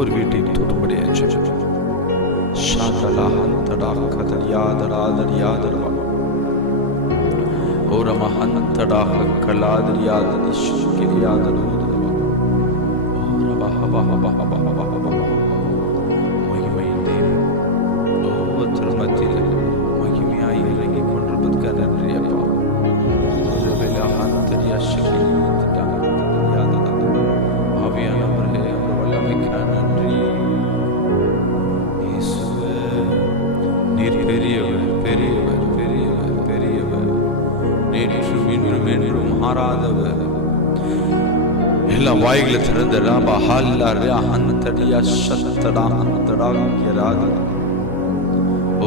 ஒவ்வொரு வீட்டையும் தொடும்படியாக ஜெபிக்கிறோம். ஷாதலா ஹந்தடா கதலியாதராதரியாதரவா ஓரம ஹந்தடா கலாதரியாதரி ஷிகிரியாதரோதரவா ஓரபஹபஹபஹபஹபஹபஹபஹ. மகிமையின் தேவன் ஒவ்வொருத்தர் மத்தியில் மகிமையாய் இறங்கி கொண்டிருப்பதற்காக நன்றி அப்பா. ஆவியானவர்களே, உங்கள் வல்லமைக்காக நன்றி. இயேசுவே, நீர் பெரியவர், பெரியவர், பெரியவர், பெரியவர். நேற்றும் இன்றும் என்றும் மாறாதவர். எல்லா வாய்களை திறந்தடா பஹால்லாரே அஹந்தடியா ஷத்தடா அஹந்தடாகியராத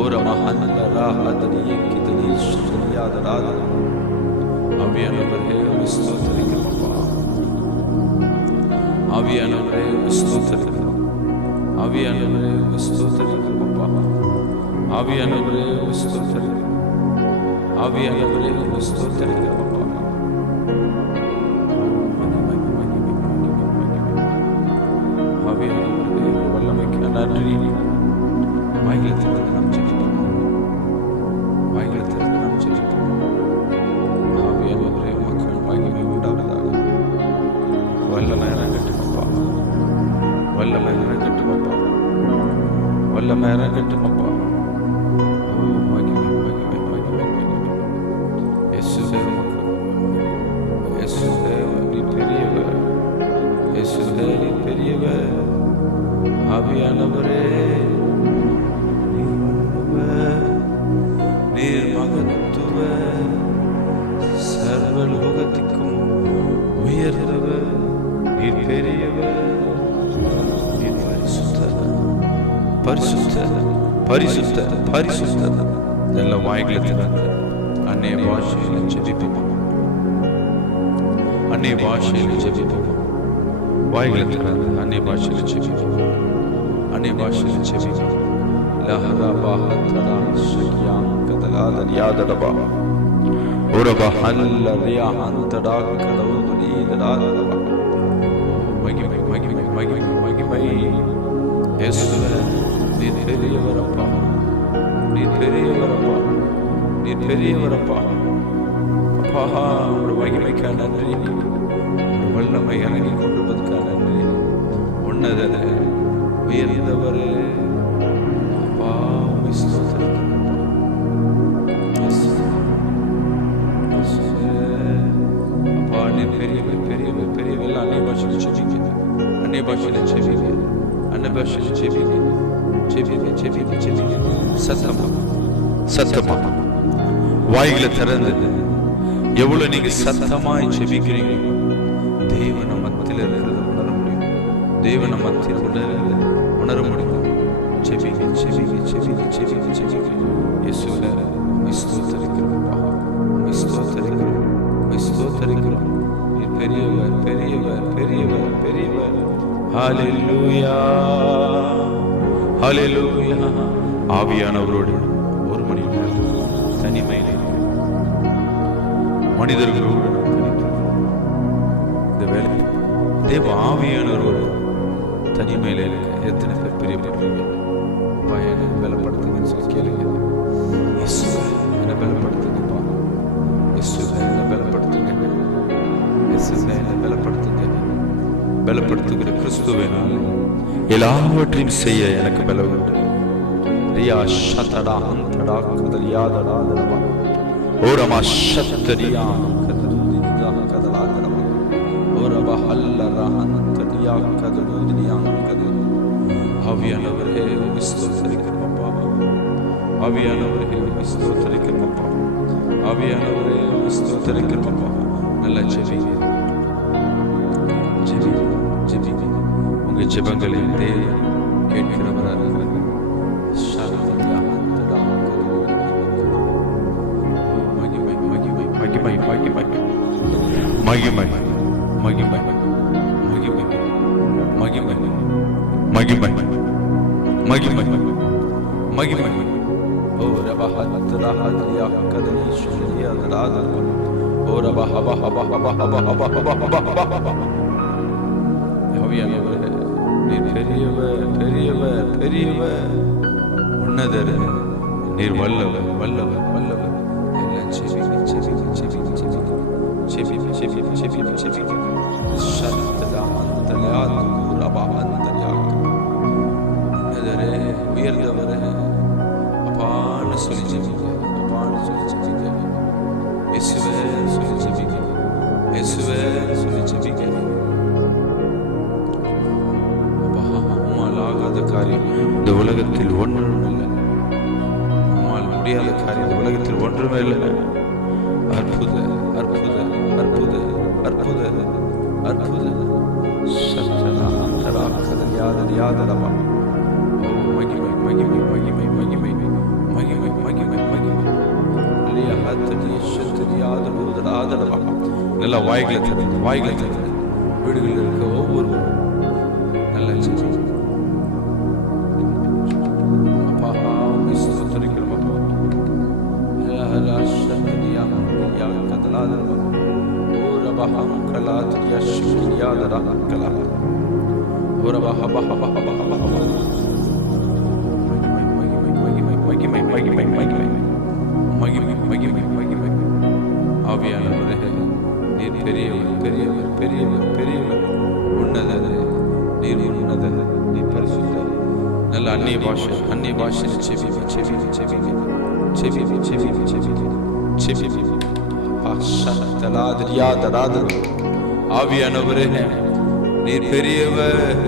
ஓரமஹல்லரா ஹதரியே கிதலி ஷரியாதராத. ஆவியானவரே, ஸ்தோத்திரிக்கிறோம் அப்பா. ஆவியானவரே, ஸ்தோத்திரிக்கிறோம். ஆவியானவரே, ஸ்தோத்திரிக்கிறோம் அப்பா. ஆவியானவரே, ஸ்தோத்திரிக்கிறோம். ஆவியானவரே, ஸ்தோத்திரிக்கிறோம் அப்பா. ஆவியானவரே, வல்லமைக்கு நன்றி. வாய்களை திறந்து நாம் ஜெபிப்போம். வாய்களை திறந்து நாம் ஜெபிப்போம். ஆவியானவரே, மக்கள் மகிமை உண்டாவதாக. வல்லமை இறங்கட்டும் அப்பா. வல்லமை இறங்கட்டும் அப்பா. வல்லமை இறங்கட்டும் அப்பா. ஓ, மகிமை, மகிமை, மகிமை, மகிமை. இயேசுவே, இயேசுவே, நீ பெரியவர். இயேசுவே, நீ பெரியவர். ஆவியானவரே, நீர் மகத்துவர். சர்வலோகத்திற்கும் உயர்ந்தவர். நீர் பெரியவர். நீர் பரிசுத்தர், பரிசுத்தர், பரிசுத்தர், பரிசுத்தர். நல்ல வாய்களை திறந்து அன்னைய பாஷையில் ஜெபிப்போம். அன்னைய பாஷையில் ஜெபிப்போம். வாய்களை திறந்து அன்னைய பாஷையில் ஜெபிப்போம். அன்னைய பாஷையில் ஜெபிப்போம். லஹரா பாஹத்தடா ஷகியாம் கதலாதரியாதடபா ஓரபஹல்லரியா ஹந்தடா கதவுதுலீதடாதடபா. மகிமை, மகிமை, மகிமை, மகிமை. இயேசுவே, நீர் பெரியவரப்பா. நீர் பெரியவரப்பா. நீர் பெரியவரப்பா. அப்பா, ஒரு மகிமைக்காக நன்றி. ஒரு வல்லமை இறங்கி கொண்டிருப்பதற்காக நன்றி. உன்னதரே, உயர்ந்தவரே, அப்பா, ஸ்தோத்திரிக்கிறோம். அப்பா, நீர் பெரியவர், பெரியவர், பெரியவர். அன்னைய பாஷையில் ஜெபிங்க. அன்னைய பாஷையில் ஜெபிங்க. அன்னைய பாஷையில் ஜெபிங்க. ஜெபிங்க, ஜெபிங்க, ஜெபிங்க. சத்தமா, சத்தமா வாய்களை திறந்து எவ்வளவு நீங்க சத்தமாய் ஜெபிக்கிறீங்க, தேவன மத்தியில் இருக்கிறத உணர முடியும். தேவன மத்தியில் உணர முடியும். ஜெபிங்க, ஜெபிங்க, ஜெபிங்க, ஜெபிங்க, ஜெபிங்க. இயேசுவே, ஸ்தோத்திரிக்கிறோம் அப்பா. ஸ்தோத்திரிக்கிறோம், ஸ்தோத்திரிக்கிறோம். நீர் பெரியவர், பெரியவர், பெரியவர், பெரியவர். ஹல்லேலூயா, ஹல்லேலூயா. ஆவியானவரோடு ஒரு மணி நேரம் தனிமையில் மனிதர்களோடு இந்த வேலை தேவ ஆவியானவரோடு தனிமையில் இருக்க எத்தனை பேர் பிரியப்படுறீங்க? என்னை பலப்படுத்துங்கன்னு சொல்லி கேளுங்க. இயேசுவே, என்னை பலப்படுத்துங்கப்பா. இயேசுவே, என்னை பலப்படுத்துங்க. இயேசுவே, என்னை பலப்படுத்துங்க. பலப்படுத்துகிற கிறிஸ்துவினால் எல்லாவற்றையும் செய்ய எனக்கு பலம் உண்டு. ரியா ஷதடா ஹந்தடா கதலியாதடாதரவா ஓரமா ஷத்தரியா கதலுதிதா கதலாதரவா ஓரபா ஹல்லரா ஹந்தடியா கதலுதியா கதல். ஆவியானவரே, ஸ்தோத்திரிக்கிறோம் அப்பா. ஆவியானவரே, ஸ்தோத்திரிக்கிறோம் அப்பா. ஆவியானவரே, ஸ்தோத்திரிக்கிறோம் அப்பா. நல்லா ஜெபிங்க, ஜெபிங்க, ஜெபிங்க. உங்க ஜெபங்களை தேவன் கேட்கிறவராக இருக்கிறார். மகிமை, மகிமை, மகிமை, மகிமை, மகிமை, மகிமை, மகிமை, மகிமை, மகிமை, மகிமை, மகிமை. ஓ ரபஹத்தரா ஹத்ரியா கதலி ஷரியா தராத ஓ ரபஹபஹபஹபஹபஹபஹபஹபஹபஹ. ஆவியானவரே, நீர் பெரியவர் பெரியவர் பெரியவர். உன்னதர் நீர் வல்லவர் வல்லவர் வல்லவர். எல்லாம் செபிங்க செபிங்க செபிங்க செபிங்க செபிங்க செபிங்க செபிங்க செபிங்க. உன்னதரே உயர்ந்தவரே அப்பான்னு சொல்லி செபிங்க அப்பான்னு சொல்லி செபிங்க. இயேசுவே சொல்லி செபிங்க இயேசுவே சொல்லி செபிங்க. ஆகாத காரியம் இந்த உலகத்தில் ஒன்றும் இல்லை. நம்மால் முடியாத காரியம் இந்த உலகத்தில் ஒன்றுமே இல்லை. அற்புத அற்புத அற்புத அற்புத அற்புத யாதரமா. மகிமை மகிமை மகிமை மகிமை மகிமை மகிமை மகிமை. நல்லா வாய்களை தருது வாய்களை தருது. வீடுகளில் இருக்க ஒவ்வொருவரும் நல்ல ஆவியானவரே நீர் பெரியவர் பெரியவர் பெரியவர் பெரியவர். உன்னதர் நீர் உன்னதர் நீர் பரிசுத்தர். நல்ல அந்நிய பாஷை செபிங்க செபிங்க செபிங்க செபிங்க செபிங்க செபிங்க செபிங்க. ஆவியானவரே நீர் பெரியவர்.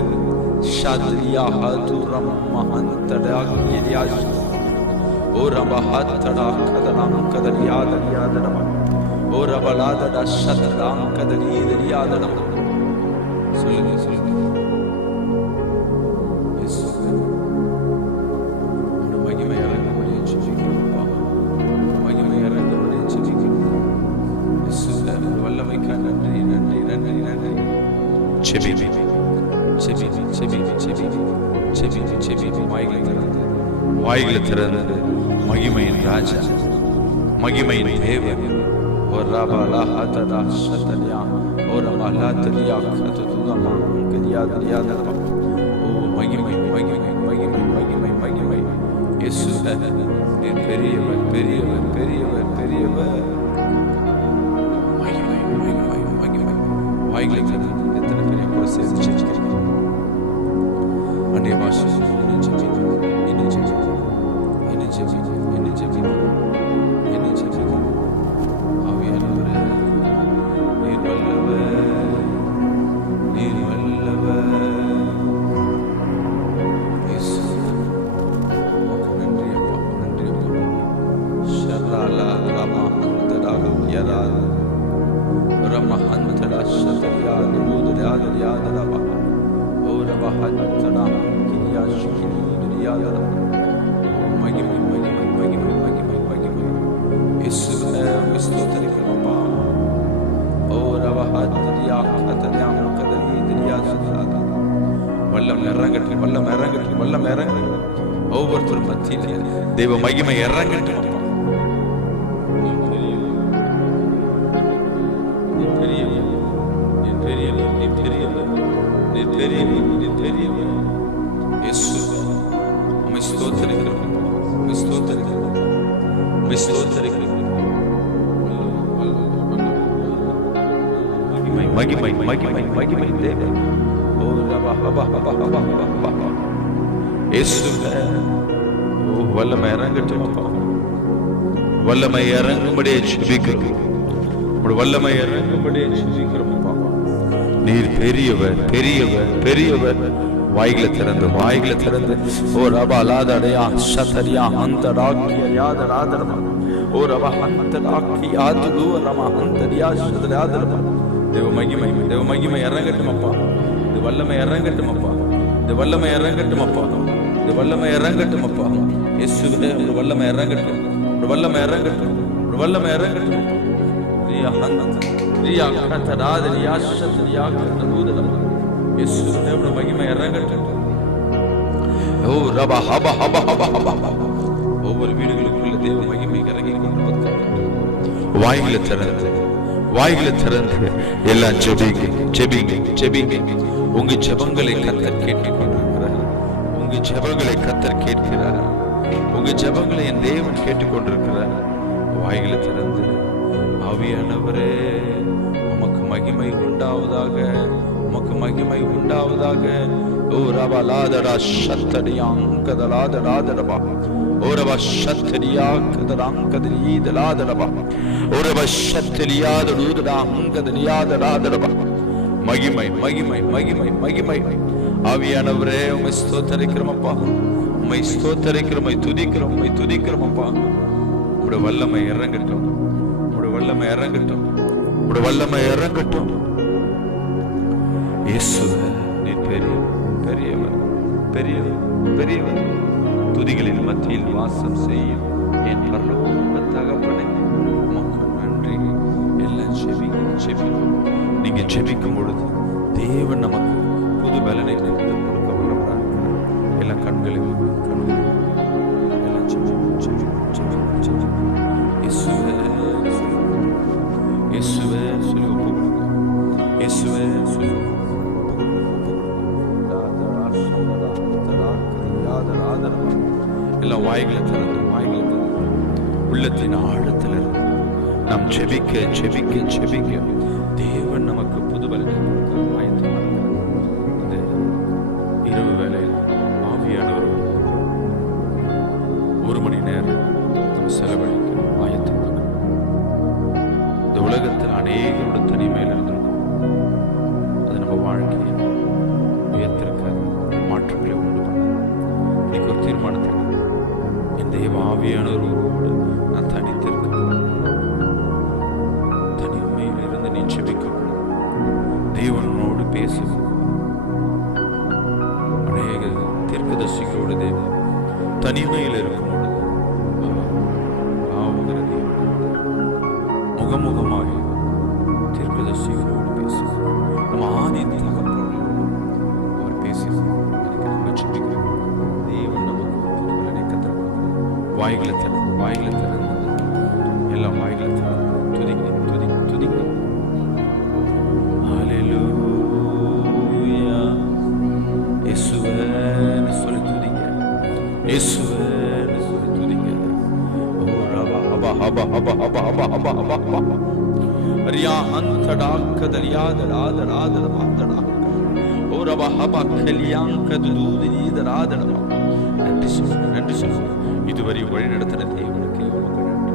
சொல்லுங்க சொல்லுங்க. மகிமை இறங்கும்படியே செபிக்கிறோம்ப்பா. மகிமை இறங்கும்படியே செபிக்கிறோம். வல்லமைக்காக நன்றி நன்றி நன்றி நன்றி. செபிங்க செபிங்க செபிங்க செபிங்க செபிங்க செபிங்க. வாய்களை திறந்து மகிமையின் ராஜா மகிமையின் தேவன். ஒரு ரபாலா ஹததா ஷதலியா ஒரு ரபாலா தலியா கதுதுமா கதியாதலியாதா. ஓ மகிமை மகிமை மகிமை மகிமை மகிமை. இயேசுவே நீர் பெரியவர் பெரியவர் பெரியவர் பெரியவர். மகிமை மகிமை மகிமை. வாய்களை திறந்து எத்தனை பெரிய கூட சேர்த்து செபிக்கிறீங்க. அந்நிய பாஷை இன்னும் செபிங்க இன்னும் செபிங்க இன்னும் செபிங்க இன்னும் செபிங்க இன்னும் செபிங்க. ஆவியானவரே நீர் வல்லவர் நீர் வல்லவர். இயேசுவே நன்றி அப்பா நன்றி அப்பா. ஷர்ராலா ரமஹந்தலா யரா ரமஹந்தலா ஷதரியா நிமுதலா யாதலா ஓரபா ஹத்தனா கியா ஷிகினி துரியாதலா. மகிமை மகிமை மகிமை மகிமை மகிமை. இயேசுவே ஸ்தோத்திரிக்கிறோம்ப்பா. ஓரபா ஹத்தரியா கதரியா கதரி துரியா சதரா. வல்லம் இறங்கட்டும் வல்லம் இறங்கட்டும் வல்லம் இறங்கட்டும். ஒவ்வொருத்தரும் மத்தியிலே தெய்வ மகிமை இறங்கட்டும். மகிமை மகிமை மகிமை தேவன். ஓ ரபா ஹபா ஹபா ஹபா ஹபா. இயேசுவே ஓ வல்லமை இறங்கட்டும் அப்பா. வல்லமை இறங்கும்படியே ஜெபிக்கிறோம். வல்லமை இறங்கும்படியே ஜெபிக்கிறோம் அப்பா. நீர் பெரியவர் பெரியவர் பெரியவர். வாய்களை திறந்து வாய்களை திறந்து. ஓ ரபா லாதடையா ஷதரியா அந்தராக்கிய யாதராதரமா. ஓ ரபா அந்தராக்கி ஆதுலு ரமா அந்தரியா ஷதராதரமா. தேவ மகிமை தேவ மகிமை இறங்கட்டும் அப்பா. இது வல்லமை இறங்கட்டும் அப்பா. இது வல்லமை இறங்கட்டும் அப்பா. இது வல்லமை இறங்கட்டும் அப்பா. இயேசுவே ஒரு வல்லமை இறங்கட்டும் ஒரு வல்லமை இறங்கட்டும் ஒரு வல்லமை இறங்கட்டும். ரியா ஹந்த ரியா கதராத ரியா ஷதரியா கதரூதலமா. இயேசுவே ஒரு மகிமை இறங்கட்டும். ஓ ரபா ஹபா ஹபா ஹபா ஹபா. ஒவ்வொரு வீடுகளுக்குள்ள தேவ மகிமை இறங்கி கொண்டு வாய்களை திறந்து வாய்களை திறந்து எல்லாம் ஜெபிங்க ஜெபிங்க ஜெபிங்க. உங்க ஜெபங்களை கர்த்தர் கேட்டுக்கொண்டு உங்க ஜெபங்களை கர்த்தர் கேட்கிறார். உங்க ஜெபங்களை என் தேவன் கேட்டுக்கொண்டிருக்கிறார். வாய்களை திறந்து ஆவியானவரே உமக்கு மகிமை உண்டாவதாக, உமக்கு மகிமை உண்டாவதாக. ஓ ரபா லாதடா ஷத்தடியாங்கதலாதலாதடபா, ஓ ரபா ஷத்தடியாங்கதலாங்கதலீதலாதடபா, ஓ ரபா ஷத்தலியாதலூதலாங்கதலியாதலாதடபா. மகிமை மகிமை மகிமை மகிமை. ஆவியானவரே உம்மை ஸ்தோத்தரிக்கிறோமப்பா, உம்மை ஸ்தோத்தரிக்கிறோம், உம்மை துதிக்கிறோம், உம்மை துதிக்கிறோமப்பா. உம்முடைய வல்லமை இறங்கட்டும், உம்முடைய வல்லமை இறங்கட்டும், உம்முடைய வல்லமை இறங்கட்டும். இயேசுவே நீர் பெரியவர், பெரியவர், பெரியவர், பெரியவர். துதிகளின் மத்தியில் வாசம் செய்யும் என் பரலோக தகப்பனே, உமக்கு நன்றி. எல்லாம் ஜெபிங்க, ஜெபிங்க. நீங்க ஜெபிக்கும் பொழுது தேவன் நமக்கு புது பலனை கொடுக்க வல்லவராக இருக்கிறார். எல்லாம் கண்களை எல்லாம் ஜெபிங்க. இயேசுவே இயேசுவே சொல்லி ஒப்பு கொடுங்க. இயேசுவே சொல்லி எல்லாம் வாய்களை திறந்து, வாய்களை திறந்து உள்ளத்தின் ஆழத்தில் இருந்து நாம் ஜெபிக்க ஜெபிக்க ஜெபிக்க தேவன் நமக்கு புது பலனை கொடுக்க ஆயத்தமாக இருக்கிறார். இந்த இரவு வேளையில் ஆவியானவர் 1 மணி நேரம் நம்ம செலவழிக்க ஆயத்தமாக. இந்த உலகத்தில் அநேகரோட தனிமையில் இருந்திருக்கும். அது நம்ம வாழ்க்கையை உயர்த்திருக்க மாற்றங்களை உண்டு பண்ண இன்னைக்கு ஒரு தீர்மானத்தை, என் தேவ ஆவியானவரோடு நான் தனித்திருக்க, தனிமையில் இருந்து நீ ஜெபிக்க, தேவனோடு பேசும். அநேக தீர்க்கதரிசிகளோடு தேவன் தனிமையில் இருக்கும் பொழுது ஆவுகிற தேவன் முகமுகமாக தீர்க்கதரிசிகளோடு பேசும். நம்ம ஆதி தகப்பனோடு அவர் பேசும். எனக்கு நம்ம ஜெபிக்கிறோம். தேவன் நமக்கு புதுபலனை கத்தர் வாய்களை திறந்து, வாய்களை திறந்து, எல்லாம் வாய்களை திறந்து துதிங்க, துதிங்க, துதிங்க. ஹல்லேலூயா. இயேசுவேன்னு சொல்லி துதிங்க, இயேசுவேன்னு சொல்லி துதிங்க. ஓ ரபா ஹபா ஹபா ஹபா ஹபா ஹபா ஹபா ஹபா ஹபா ரியா அந்தடாக்கதலியாதடாதடாதடாதடா. ஓ ரபா ஹபா கலியாங்கதுதூதிதடாதடா. நன்றி சொல்லுங்க, நன்றி சொல்லுங்க. இதுவரை வழி நடத்தின தேவனுக்கு உமக்கு நன்றி.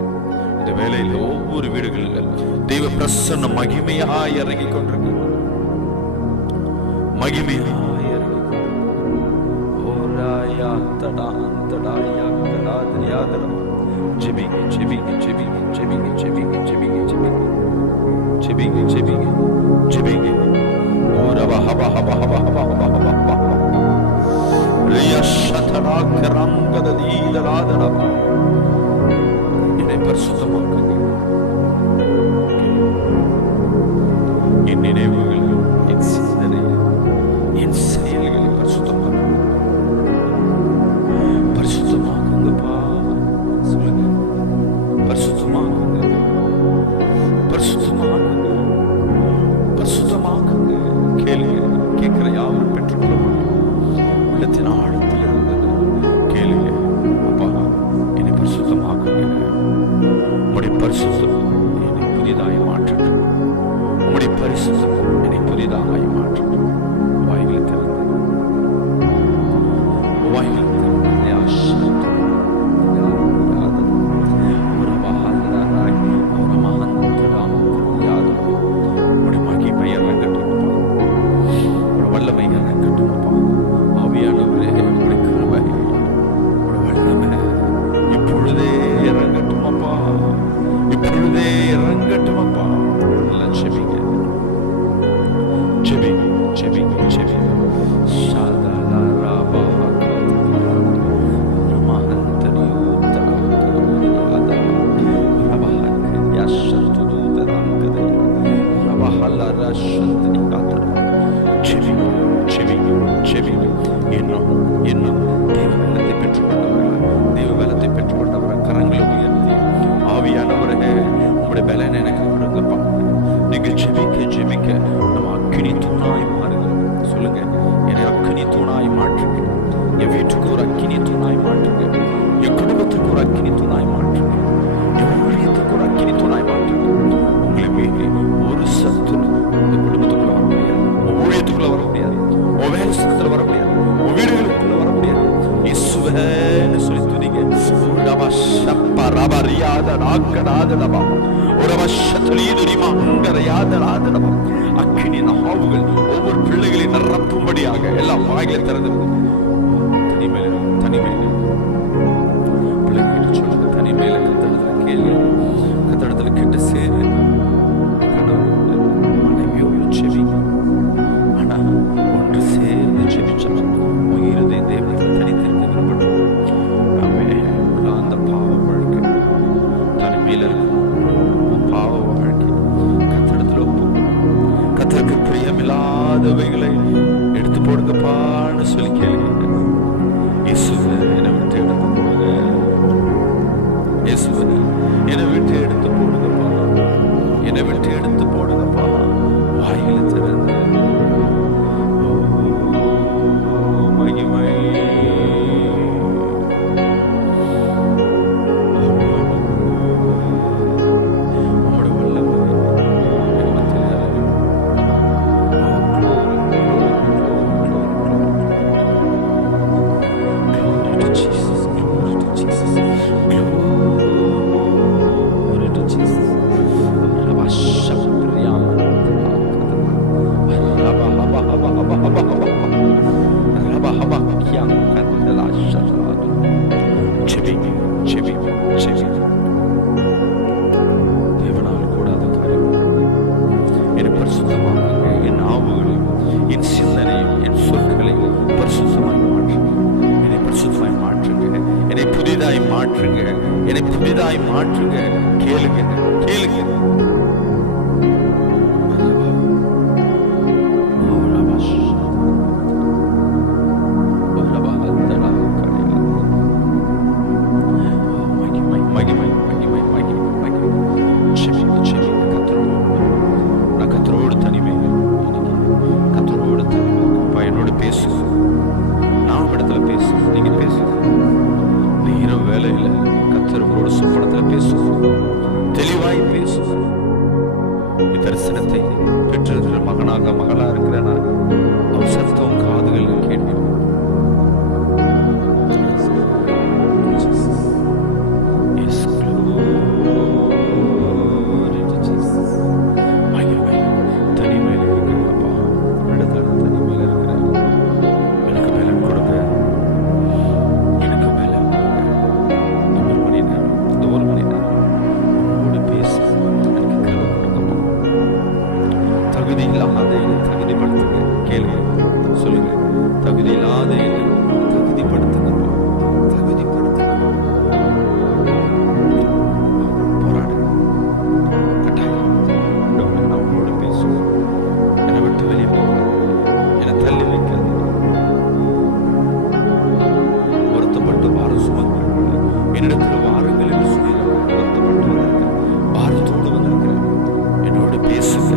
இந்த வேளையில் ஒவ்வொரு வீடுகளில் தெய்வ பிரசன்ன மகிமையாய் இறங்கி கொண்டிருக்கு, மகிமையாய் இறங்கி கொண்டிருக்கு. ஓ ராயா தடா அந்தடாயா கடாதரியாதடா. ஜெபிங்க, ஜெபிங்க, ஜெபிங்க, ஜெபிங்க, ஜெபிங்க, ஜெபிங்க, ஜெபிங்க, ஜெபிங்க, ஜெபிங்க, ஜெபிங்க. ஓ ரபா ஹபா ஹபா ஹபா ஹபா ஹபா ஹபா ஹபா என்னை பரிசுத்தமாக்குங்க. என் நினைவுகள், என் சிந்தனை, என் செயல்களை பரிசுத்தமாக்குங்க. பரிசுத்தமாக்குங்கப்பா சொல்லுங்க. பரிசுத்தமாக்குங்க, பரிசுத்தமாக்குங்க, பரிசுத்தமாக்குங்க. கேளுங்க, கேட்கிற யாரும் பெற்றுக்கொள்ள முடியும். உள்ளத்தின் ஆழத்தில் இருந்தது கேளுங்க. அப்பா என்னை பரிசுத்தமாக்குங்க. உம்முடைய பரிசுத்தம் என்னை புதிதாய் மாற்றட்டும். உம்முடைய பரிசுத்தம் என்னை புதிதாய் மாற்றட்டும். வாய்களை திறந்து, வாய்களை திறந்து மகிமை இறங்கட்டும், வல்லமை இறங்கட்டும். ஆவியானவரே உம்முடைய கிருபை, உம்முடைய வல்லமை இப்பொழுதே இறங்கட்டும் அப்பா, இப்பொழுதே இறங்கட்டும் அப்பா. எல்லாம் ஜெபிங்க, ஜெபிங்க, ஜெபிங்க, ஜெபிங்க. ஷாதலா ராபா இன்னும் தேவ பலத்தை பெற்றுக்கொண்டவரை கரங்களை உயர்த்தி ஆவியானவரே உங்களுடைய பலனை எனக்கு கொடுங்கப்பா. நீங்கள் ஜெபிக்க ஜெபிக்க நம்ம அக்கினி தூணாய் மாறுங்க. சொல்லுங்க, என்னை அக்கினி தூணாய் மாற்றி மாற்றுங்க. என் வீட்டுக்கு ஒரு அக்கினி தூணாய் மாற்றுங்க. என் குடும்பத்துக்கு ஒரு அக்கினி தூணாய் மாற்றுங்க. என் ஊழியத்துக்கு ஒரு அக்கினி தூணாய் மாற்றுங்க. உங்களை மீறி ஒரு சத்துரு இந்த குடும்பத்துக்குள்ள வர முடியாது, உன் ஊழியத்துக்குள்ள வர முடியாது, உன் வேலை ஸ்தலத்துல வர முடியாது, உன் வீடுகளுக்குள்ள வர முடியாது. இயேசுவேன்னு சொல்லி துதிங்க. அக்கினியின் ஆவுகள் ஒவ்வொரு பிள்ளைகளை நிரப்பும்படியாக எல்லாம் வாயில திறந்து தனிமையில தனிமையில பிள்ளைங்க சொல்லுங்க. தனிமையில கத்தடத்துல கேள்வி, கத்தடத்துல கிட்ட சேரு. மனைவியோடு செவிங்க. ஆனா ஒன்று சேர்ந்து செவிச்சா உன் இருதயம் தேவனத்தில் தனித்திருக்க விரும்பட்டும். அந்த பாவ வாழ்க்கை தனிமையில இருக்கும் பாவ வாழ்க்கை கத்தடத்துல ஒப்பு. கத்தருக்கு பிரியமில்லாதவைகளை எடுத்து போடுங்கப்பான்னு சொல்லி கேளுங்க. இயேசுவே என்னை விட்டு எடுத்து போடுங்க, இயேசுவே என்னை விட்டு எடுத்து போடுங்கப்பா, என்னை விட்டு எடுத்து போடுங்கப்பா. வாயில திறந்து மகிமை மாற்றுங்க, என்னை புதிதாய் மாற்றுங்க. கேளுங்க கேளுங்க. கத்தரோடு தனிமை, கத்தரோடு தனிமை. என்னோடு பேசு, நான் இடத்துல பேசு, நீங்க பேசு. இரவு வேலையில கர்த்தர் உங்களோட சொப்பனத்துல பேசுவார், தெளிவாய் பேசுவார். தரிசனத்தை பெற்றிருக்கிற மகனாக மகளா இருக்கிற நான் அவர் சத்தம் காதுகள் கேட்கிறேன். தனிமையில் இருக்கிறப்பா, இடத்துல தனிமையில் இருக்கிற எனக்கு மேல கொடுங்க, எனக்கு மேல ஒரு மணி நேரம் உன்னோடு பேச எனக்கு கருவை கொடுக்கப்பா. தகுதி இல்லாத என்னை தகுதிப்படுத்துங்க. கேளுங்க, சொல்லுங்க. தகுதி இல்லாத என்னை தகுதிப்படுத்துங்கப்பா, தகுதிப்படுத்துங்க. போராடுங்க, கட்டாயம் நான் உன்னோடு பேசுவேன். என்னை விட்டு வெளியே போக, என்னை தள்ளி வைக்காது. வருத்தப்பட்டு பாரம் சுமக்கிறவர்களே, என்னிடத்தில் வாருங்கள் என்று சொல்லி வருத்தப்பட்டு வந்திருக்கிறேன், பாரத்தோடு வந்திருக்கிறேன். என்னோடு பேசுங்க.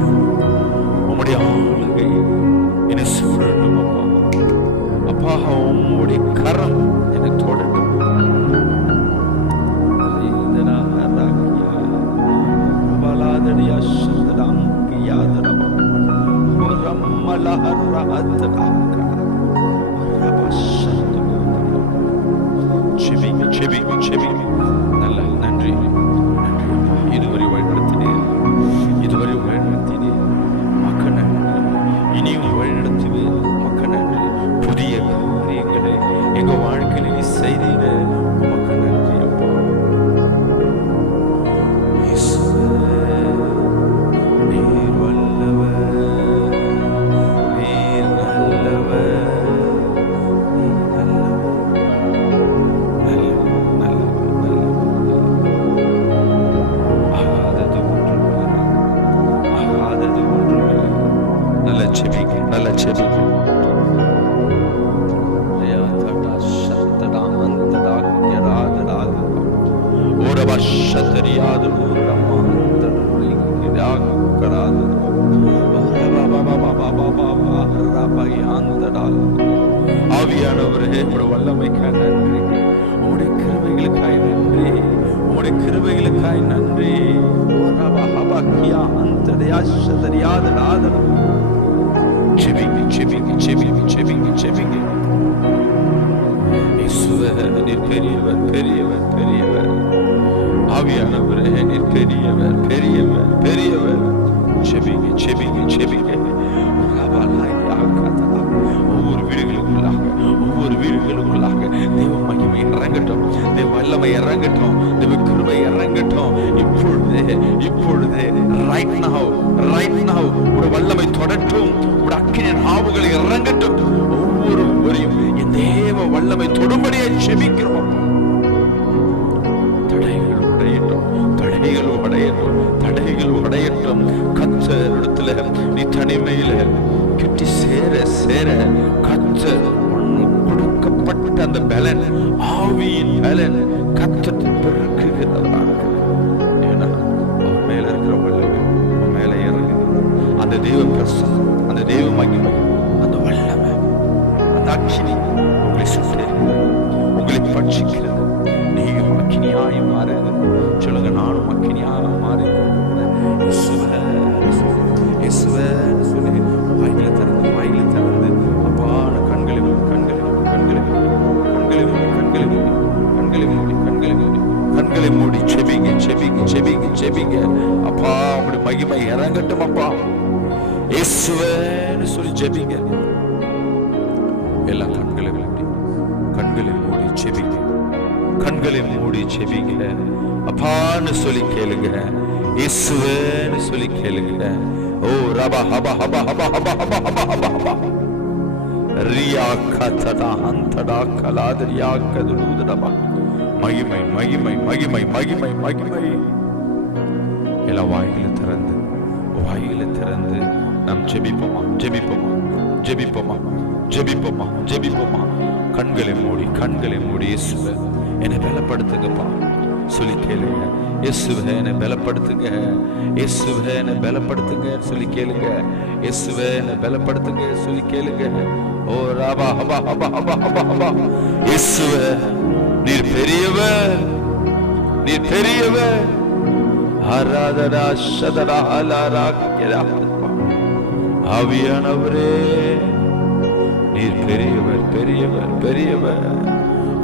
உம்முடைய ஆளுகை என்னை சூழட்டும் அப்பா. அப்பா, உம்முடைய கரம் என்னை தோடட்டும். நல்ல நன்றி, நன்றி. இதுவரை வழிநடத்தினேன், இதுவரை வழிநடத்தினேன். மக்கள் நன்றி. இனியும் வழிநடத்துவேன். மக்கள் நன்றி. புதிய காரியங்களை எங்க வாழ்க்கையில் நீ செய்தீங்க. மக்கள் நன்றி அப்பா. நீர் வல்லவர், நீர் நல்லவர். ஆவியானவரே உம்முடைய வல்லமைக்காய் நன்றி, உம்முடைய கிருபைகளுக்காய் நன்றி, உம்முடைய கிருபைகளுக்காய் நன்றி. செபிங்க செபிங்க செபிங்க செபிங்க செபிங்க. இயேசுவே நீர் பெரியவர் பெரியவர் பெரியவர். ஆவியானவரே நீர் பெரியவர் பெரியவர் பெரியவர். செபிங்க செபிங்க செபிங்க. ஒவ்வொரு வீடுகளுக்குள்ளாக ஒவ்வொரு வீடுகளுக்குள்ளாக தேவ மகிமை இறங்கட்டும், தேவ வல்லமை இறங்கட்டும், தேவ கிருபை இறங்கட்டும். இப்பொழுது இப்பொழுது ரைட் நவ் ஒரு வல்லமை தொடட்டும், ஒரு அக்கினியின் ஆவுகளை இறங்கட்டும். ஒவ்வொருவரையும் என் தேவ வல்லமை தொடும்படியை செபிக்கிறோம். தடைகள் உடையட்டும், தடைகள் உடையட்டும், தடைகள் உடையட்டும். கர்த்தரிடத்துல நீ தனிமையில கிட்டி சேர சேர கர்த்தர் கொடுக்கப்பட்ட அந்த பலன், ஆவியின் பலன் கர்த்தர் பெருக்குகிறவராக. ஏன்னா அவர் மேல இருக்கிற வல்லமை மேல இறங்குது. அந்த தேவ பிரசன்னம், அந்த தேவ மகிமை, அந்த வல்லமை, அந்த அக்கினி உங்களை சுற்றி உங்களை பட்சிக்கிறது. நீயும் அக்கினியாய் மாறுங்க. சொல்லுங்க, நானும் அக்கினியாக மாறுகிறேன். சொல்லி வாய்களை திறந்து அப்பா கண்களை மூடி செபிங்க செபிங்க செபிங்க செபிங்க. அப்பா அப்படி மகிமை இறங்கட்டும் அப்பா, இயேசுவேன்னு சொல்லி ஜெபிங்க. எல்லா கண்களை மூடி செபிங்க, கண்களை மூடி செபிங்க. அப்பான்னு சொல்லி கேளுங்க, இயேசுவேன்னு சொல்லி கேளுங்க. ஓ ரபா ஹபா ஹபா ஹபா ஹபா ஹபா ஹபா ஹபா ஹபா ரியா கதடா ஹந்தடா கலாதரியா கதுலுதடபா. மகிமை மகிமை மகிமை மகிமை மகிமை. எல்லா வாயில திறந்து நாம் ஜெபிப்போமா ஜெபிப்போமா ஜெபிப்போமா ஜெபிப்போமா ஜெபிப்போமா. கண்களை மூடி இயேசுவே என்னை பலப்படுத்துங்கப்பா சொல்லி கேளுங்க. இயேசுவே என்னை பலப்படுத்துங்க, இயேசுவே என்னை பலப்படுத்துங்க சொல்லி கேளுங்க. இயேசுவே என்னை பலப்படுத்துங்க சொல்லி கேளுங்க. ஓ ராபா ஹபா ஹபா ஹபா ஹபா ஹபா. இயேசுவே நீர் பெரியவர், நீர் பெரியவர். ஆராதனா சதரா ஹலாரா கேரா. ஆவியானவரே நீர் பெரியவர் பெரியவர் பெரியவர்.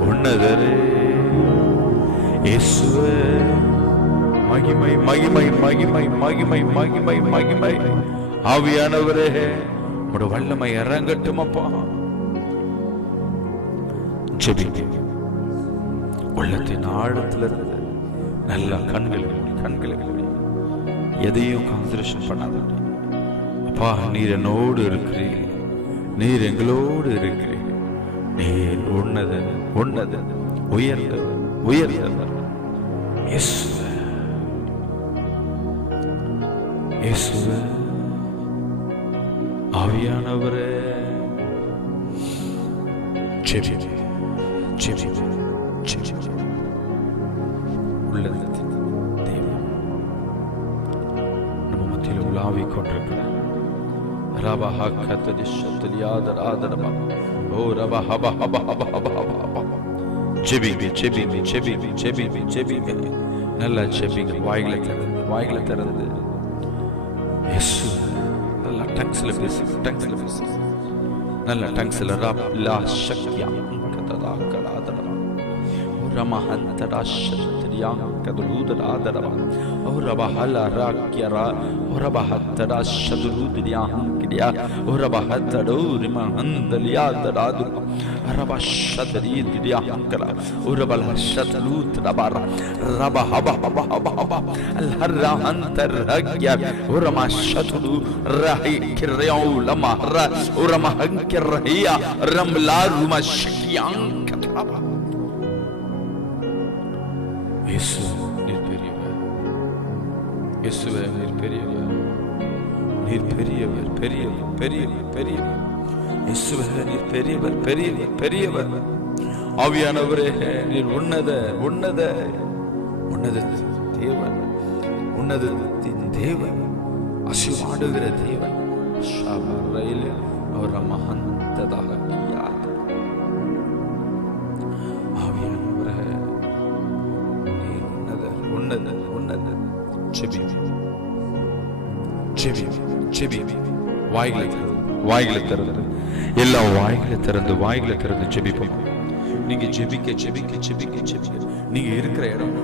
உன்னதரே இயேசுவே மகிமை மகிமை மகிமை மகிமை மகிமை மகிமை. ஆவியானவரே உம்முடைய வல்லமை இறங்கட்டும் அப்பா. ஜெபிங்க உள்ளத்தின் ஆழத்திலிருந்து. நல்ல கண்களை மூடி எதையும் கான்சன்ட்ரேஷன் பண்ணாத. அப்பா நீர் என்னோடு இருக்கிறீர், நீர் எங்களோடு இருக்கிறீர். நீர் உன்னத உயர்ந்தவர் இயேசுவே. ஆவியானவரே உள்ளத்தின் தேவன் நம்ம மத்தியில் உலாவிக் கொண்டிருக்கிறார். ரபா ஹக்கத் ஷத்லியாதர் ஆதரபா. ஓ ரபா ஹபா ஹபா ஹபா ஹபா ஹபா. ஜெபிங்க. நல்லா ஜெபிங்க. வாய்களை திறந்து இயேசு நல்லா டங்ஸ்ல பேசு. நல்ல டங்ஸ்ல ரப்லா சக்தியா கததா கலாதரா. ரமஹந்தரா சத்ரியா கதுலுதராதரா. ஓ ரபஹலா ராக்கியரா. ஓ ரபஹத்தரா ஷதுலுதியா கிடியா. ஓ ரபஹத்தடோ ரிமஹந்தலியாதராது. ரபஷதரி தியா கலா. ஓ ரபல ஷத்லுத் ரபரா. ரபஹபா ஹபா ஹபா ஹபா. அல்ஹரஹந்தர் ரக்கியா. ஓ ரமஷதுலு ரஹி கிரியாஉ லமஹரா. ஓ ரமஹங்கிரஹியா ரம்லா ருமஷகியான் கதா. இயேசு நீர் பெரியவர், இயேசுவே நீர் பெரியவர், நீர் பெரியவர் பெரியவர் பெரியவர் பெரியவர். இயேசுவே நீர் பெரியவர் பெரியவர் பெரியவர். ஆவியானவரே நீர் உன்னத தேவன், உன்னதத்தின் தேவன், அசிவாடுகிற தேவன். அவர் மகந்ததாக ஜெபி ஜெபி ஜெபி. வாய்களை திறந்து எல்லா வாய்களை திறந்து ஜெபிப்போம். நீங்க ஜெபிக்க ஜெபிக்க ஜெபிக்க ஜெபிக்க நீங்க இருக்கிற இடம்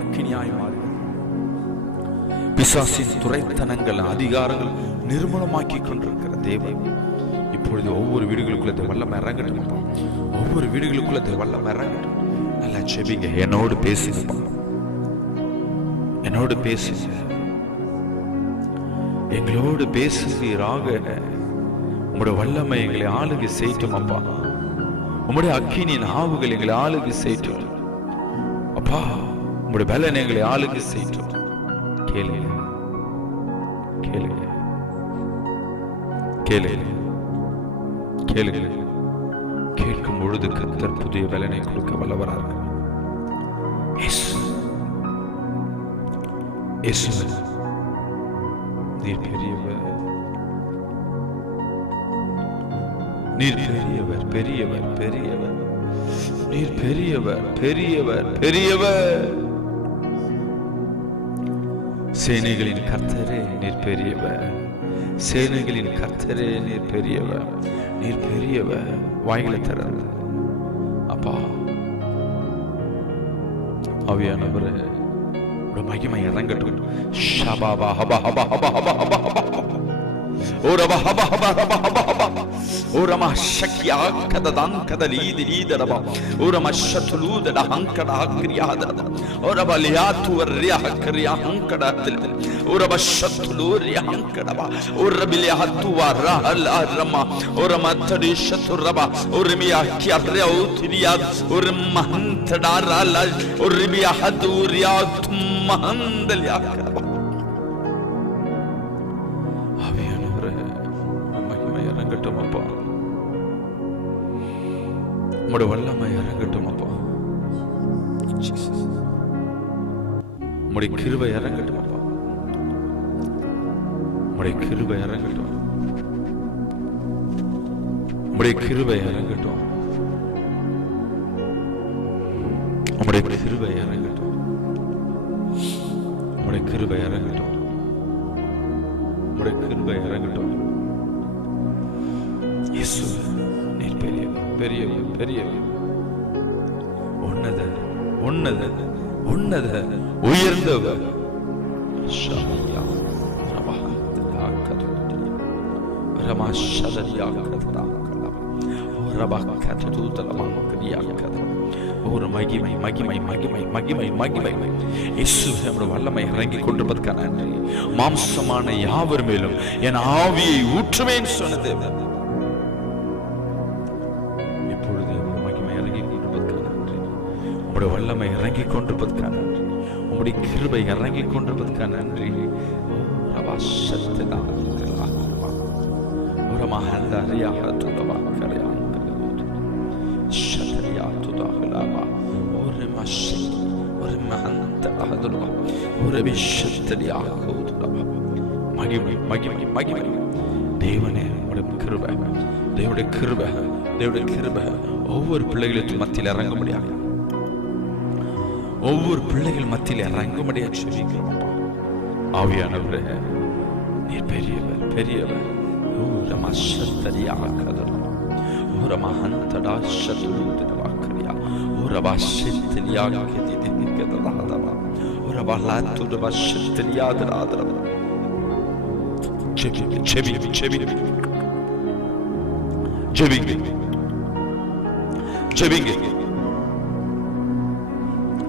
அக்கினியாய் மாறி பிசாசின் துரைத்தனங்கள் அதிகாரங்கள் நிர்மூலமாக்கி கொண்டிருக்கிற தேவன் இப்பொழுது ஒவ்வொரு வீடுகளுக்குள்ள வல்லமை இறங்கட்டும். ஒவ்வொரு வீடுகளுக்குள்ள வல்லமை இறங்கட்டும். நல்லா ஜெபிங்க. என்னோடு பேசுங்கப்பா, என்னோடு பேசுங்க, எங்களோடு பேசுவீராக. உங்களுடைய வல்லமை எங்களை ஆளுகை செய்யட்டும் அப்பா. உங்களுடைய அக்கினியின் ஆவுகள் எங்களை ஆளுகை செய்யட்டும் அப்பா. உங்களுடைய பலன் எங்களை ஆளுகை செய்யட்டும். கேளுங்க கேளுங்க கேளுங்க கேளுங்க. கேட்கும் பொழுது கர்த்தர் புதிய பலனை கொடுக்க வல்லவராக. நீர் பெரியவர், நீர் பெரியவர் பெரியவர் பெரியவர், நீர் பெரியவர் பெரியவர் பெரியவர். சேனைகளின் கர்த்தரே நீர் பெரியவர், சேனைகளின் கர்த்தரே நீர் பெரியவர், நீர் பெரியவர். வாய்களை திறந்து அப்பா ஆவியானவரே மகிமை இறங்கட்டும். ஷபாபா ஹபா ஹபா ஹபா ஹபா ஹபா ஹபா ஓரபா ஹபா ஹபா ஹபா ஹபா ஹபா ஓரமா ஷக்யா கததான் கதலீதி லீதரபா ஓரமா ஷதுலூதட ஹங்கட ஹக்ரியாதரபா ஓரபா லியாத்து வர்ரியா ஹக்ரியா ஹங்கடத்தில் ஓரபா ஷதுலூரியா ஹங்கடபா ஓரபிலியாத்து வரஹல் அரமா ஓரமா தடிஷதுரபா ஓரமியா கியர்யா உத்ரியா ஓரமஹந்தடாரல ஓரபியா ஹதுரியா தும்மஹந்தலியா கரபா. இறங்கட்டும் அப்பா, உம்முடைய வல்லமை இறங்கட்டும் அப்பா. உம்முடைய கிருபை இறங்கட்டும் அப்பா, உம்முடைய கிருபை இறங்கட்டும், உம்முடைய கிருபை இறங்கட்டும், உம்முடைய கிருபை இறங்கட்டும், உம்முடைய கிருபை இறங்கட்டும், உம்முடைய கிருபை இறங்கட்டும். இயேசு நீர் பெரியவர் பெரியவர் பெரியவர், உன்னத உன்னத உன்னத உயர்ந்தவர். ஒரு மகிமை மகிமை மகிமை மகிமை மகிமை. இயேசு நம்முடைய வல்லமை இறங்கி கொண்டிருப்பதற்கான நன்றி. மாம்சமான யாவர் மேலும் என் ஆவியை ஊற்றுவேன் சொன்னது. உம்முடைய வல்லமை இறங்கிக் கொண்டிருப்பதற்கான நன்றி. உம்முடைய கிருபை இறங்கிக் கொண்டிருப்பதற்கான நன்றி. மகிமை மகிமை மகிமை. தேவனே உம்முடைய கிருபை, தேவனுடைய கிருபை, தேவனுடைய கிருபை ஒவ்வொரு பிள்ளைகளுக்கு மத்தியில் இறங்க முடியாது. ஒவ்வொரு பிள்ளைகள் மத்தியில் இறங்கும்படியா ஜெபிக்கிறோம். ஆவியானவரே நீர் பெரியவர் பெரியவர்.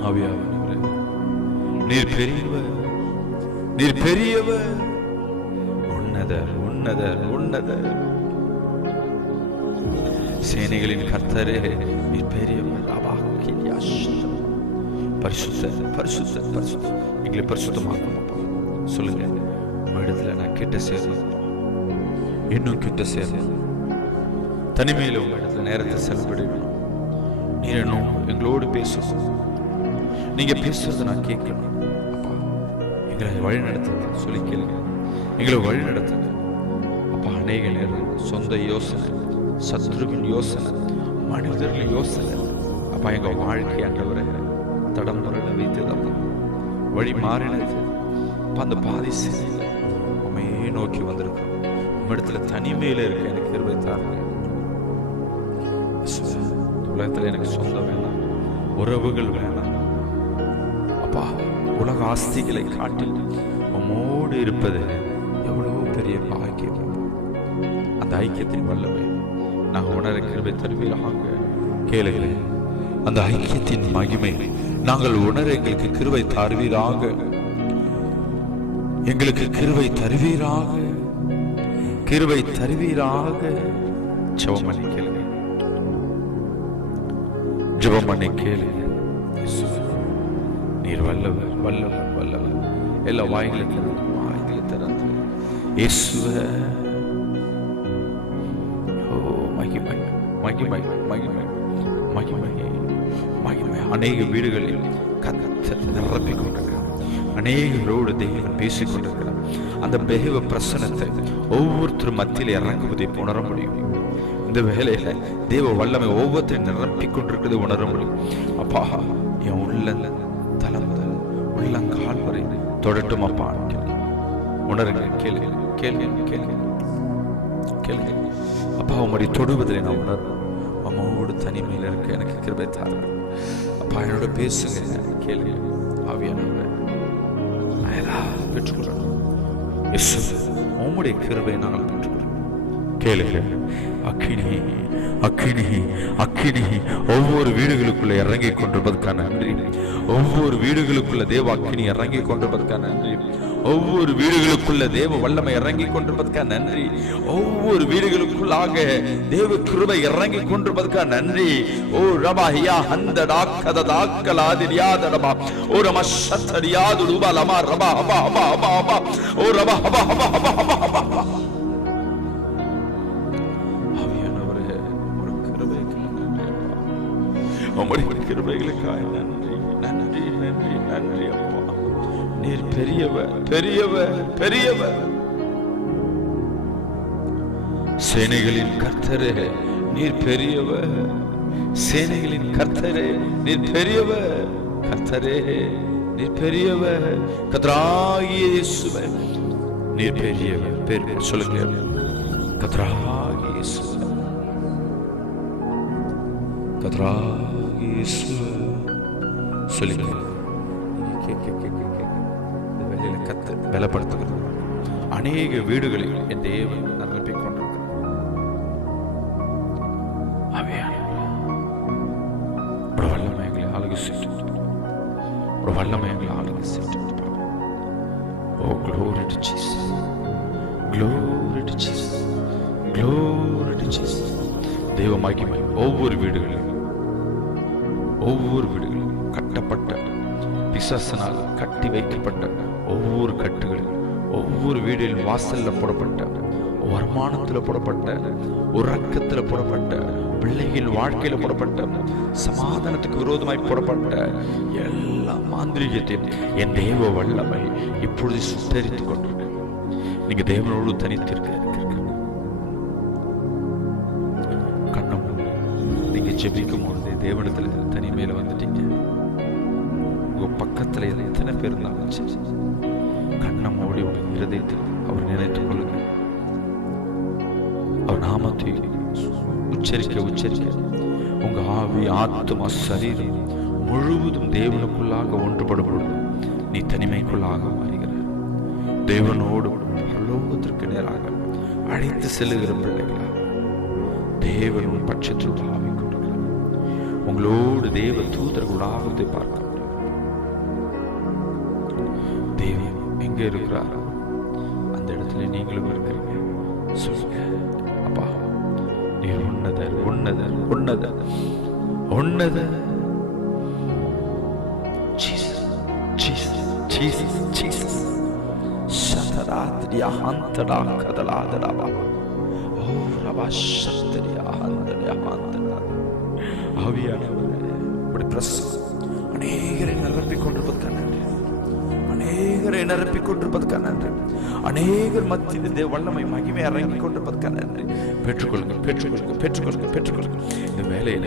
ஆவியானவரே நீர் பெரியவர், நீர் பெரியவர், உன்னதர் உன்னதர் உன்னதர். சேனைகளின் கர்த்தரே நீர் பெரியவர். பரிசுத்த பரிசுத்த பரிசுத்த எங்களை பரிசுத்தமாக்கணும் சொல்லுங்க. இடத்துல நான் கிட்ட சேரணும், இன்னும் கிட்ட சேரணும். தனிமையில் உங்க இடத்துல நேரத்தை செலவிடணும். நீர் இன்னும் எங்களோடு பேசணும். நீங்க பேசுறத நான் கேட்கணும். அப்பா எங்களை வழி நடத்துங்க சொல்லி கேளுங்க. எங்களை வழி நடத்துங்க அப்பா. அநேக நேரம் சொந்த யோசனை, சத்ருவின் யோசனை, மனிதர்களின் யோசனை அப்பா எங்க வாழ்க்கை ஆண்டவரை தடம் புரள வைத்ததப்பா. வழி மாறினது. அப்பா அந்த பாதி சரியில்லை, உண்மையே நோக்கி வந்திருக்கோம். உம்மிடத்துல தனிமையில இருக்க எனக்கு கிருபை தாருங்க. உலகத்துல எனக்கு சொந்தம் வேணாம், உறவுகள் வேணாம் அப்பா. உலக ஆஸ்திகளை காட்டி உம்மோடு இருப்பது எவ்வளவு பெரிய பாக்கியம். அந்த ஐக்கியத்தின் வல்லமை நாங்கள் உணர கிருபை தருவீராக. கேளுங்க, அந்த ஐக்கியத்தின் மகிமை நாங்கள் உணர எங்களுக்கு கிருபை தருவீராக. எங்களுக்கு கிருபை தருவீராக, கிருபை தருவீராக. ஜெபம் பண்ணி கேளுங்க, ஜெபம் பண்ணி கேளுங்க. நீர் வல்லவர், வல்லவர், வல்லவர். எல்லா வாய்களை திறந்து இயேசுவே. ஓ மகிமை, மகிமை, மகிமை, மகிமை, மகிமை. அநேக வீடுகளில் கர்த்தர் நிரப்பிக் கொண்டிருக்கிறார். அநேகரோடு தேவன் பேசிக் கொண்டிருக்கிறார். அந்த தேவ பிரசன்னத்தை ஒவ்வொருத்தரும் மத்தியில் இறங்குவதை உணர முடியும். இந்த வேலையில தேவ வல்லமை ஒவ்வொருத்தரும் நிரப்பிக் கொண்டிருக்கிறது உணர முடியும். அப்பா, என் உள்ள தலம் முதல் உள்ளங்கால் வரை தொடட்டும் அப்பா. உணருங்க, கேளுங்க, கேளுங்க, கேளுங்க, கேளுங்க. அப்பா, உம்முடைய தொடுவதில் நான் உணர்றேன். அம்மாவோடு தனிமையில் இருக்க எனக்கு கிருபை தாருங்க அப்பா. என்னோட பேசுங்க, கேளுங்க. ஆவியானவரே, பெற்றுக்கொள்ளணும். உம்முடைய கிருபை நாங்கள் பெற்றுக்கொள்ளணும். கேளுங்க. அக்கினி, அக்கினி, அக்கினி ஒவ்வொரு வீடுகளுக்குள்ள இறங்கி கொண்டிருப்பதற்கான நன்றி. ஒவ்வொரு வீடுகளுக்குள்ள தேவ அக்கினி இறங்கி கொண்டிருப்பதற்கான நன்றி. ஒவ்வொரு வீடுகளுக்குள்ள தேவ வல்லமை இறங்கி கொண்டிருப்பதற்கான நன்றி. ஒவ்வொரு வீடுகளுக்குள்ளாக தேவ கிருபை இறங்கி கொண்டிருப்பதற்கான நன்றி. ஓ ரபாஹியா அந்த டாக்கத டாக்கலாதிரியாதடபா ஓ ரம ஷத்தரியாது ருபலமா ரபா ஹபா ஹபா ஹபா ஹபா ஓ ரபா ஹபா ஹபா ஹபா ஹபா ஹபா. ஆவியானவரே, ஒரு கிருபைக்கு நன்றி அப்பா. உம்முடைய கிருபைகளுக்காக நன்றி, நன்றி, நன்றி, நன்றி அப்பா. நீர் பெரியவர், பெரியவர், பெரியவர். சேனைகளின் கர்த்தரே, நீர் பெரியவர். சேனைகளின் கர்த்தரே, நீர் பெரியவர். கர்த்தரே, நீர் பெரியவர். கர்த்தராகிய இயேசுவே, நீர் பெரியவர். பெரியவர் சொல்லுங்க. கர்த்தராகிய இயேசுவே, கர்த்தராகிய இயேசுவே சொல்லுங்க. கத்து பலப்படுத்துகிறது. அநேக வீடுகளில் என் தேவன் நிரப்பிக் கொண்டிருக்கிறார். ஒரு வல்லமை எங்களை ஆளுகை சென்று, ஒரு வல்லமை எங்களை ஆளுகை சென்று. ஓ glory to Jesus, glory to Jesus, glory to Jesus. தேவ மகிமை ஒவ்வொரு வீடுகளிலும், ஒவ்வொரு வீடுகளிலும் கட்டப்பட்ட பிசாசினால் கட்டி வைக்கப்பட்ட ஒவ்வொரு கட்டுகளில், ஒவ்வொரு வீடில் வாசல்ல போடப்பட்ட, வருமானத்தில் போடப்பட்ட, உறக்கத்தில் போடப்பட்ட, பிள்ளைகள் வாழ்க்கையில் போடப்பட்ட, சமாதானத்துக்கு விரோதமாய் போடப்பட்ட எல்லா மாந்திரிகத்தையும் என் தேவ வல்லமை இப்பொழுது சுத்தரித்துக் கொண்டிருக்கு. நீங்க தேவனோடு தனித்திருக்க கண்ணம். நீங்க ஜெபிக்கும் பொழுது தேவனத்துல தனிமையில வந்துட்டீங்க. உங்க பக்கத்துல எத்தனை பேர் இருந்தாலும் சரி, கண்ணம் ஓடி உங்க இருதயத்தில் அவர் நினைத்துக் கொள்ளுங்க. அவர் நாமத்தை உச்சரிக்க உச்சரிக்க உங்க ஆவி, ஆத்மா, சரீரம் முழுவதும் தேவனுக்குள்ளாக ஒன்றுபடும் பொழுது நீ தனிமைக்குள்ளாக மாறுகிற. தேவனோடு பரலோகத்திற்கு நேராக அழைத்து செல்லுகிற பிள்ளைகளா தேவன் உன் பட்சத்தில் ஆவிக் கொண்டிருக்கிறார். உங்களோடு தேவ தூதர்களாக பார்க்க தேவன் எங்க இருக்கிறார் அந்த இடத்துல நீங்களும் இருக்கிறீங்க. சொல்லுங்க, அப்பா நீர் உன்னதர், உன்னதர், உன்னதர், உன்னதர். Jesus, Jesus, Jesus, Jesus. ஷதராத்ரியா ஹந்தடா கதலாதடா ஓ ரபா ஷத்ரியா ஹந்தடா ஹந்தடா. ஆவியானவரே, உம்முடைய பிரசன்னம் அநேகரை நிரப்பிக் கொண்டிருப்பதற்காக நன்றி. அநேகரை நிரப்பிக் கொண்டிருப்பதற்காக நன்றி. அநேகர் மத்தியில் தேவ வல்லமை மகிமை இறங்கிக் கொண்டிருப்பதற்காக நன்றி. பெற்றுக்கொள்ளுங்க, பெற்றுக்கொள்ளுங்க, பெற்றுக்கொள்ளுங்க, பெற்றுக்கொள்ளுங்க. இந்த வேலையில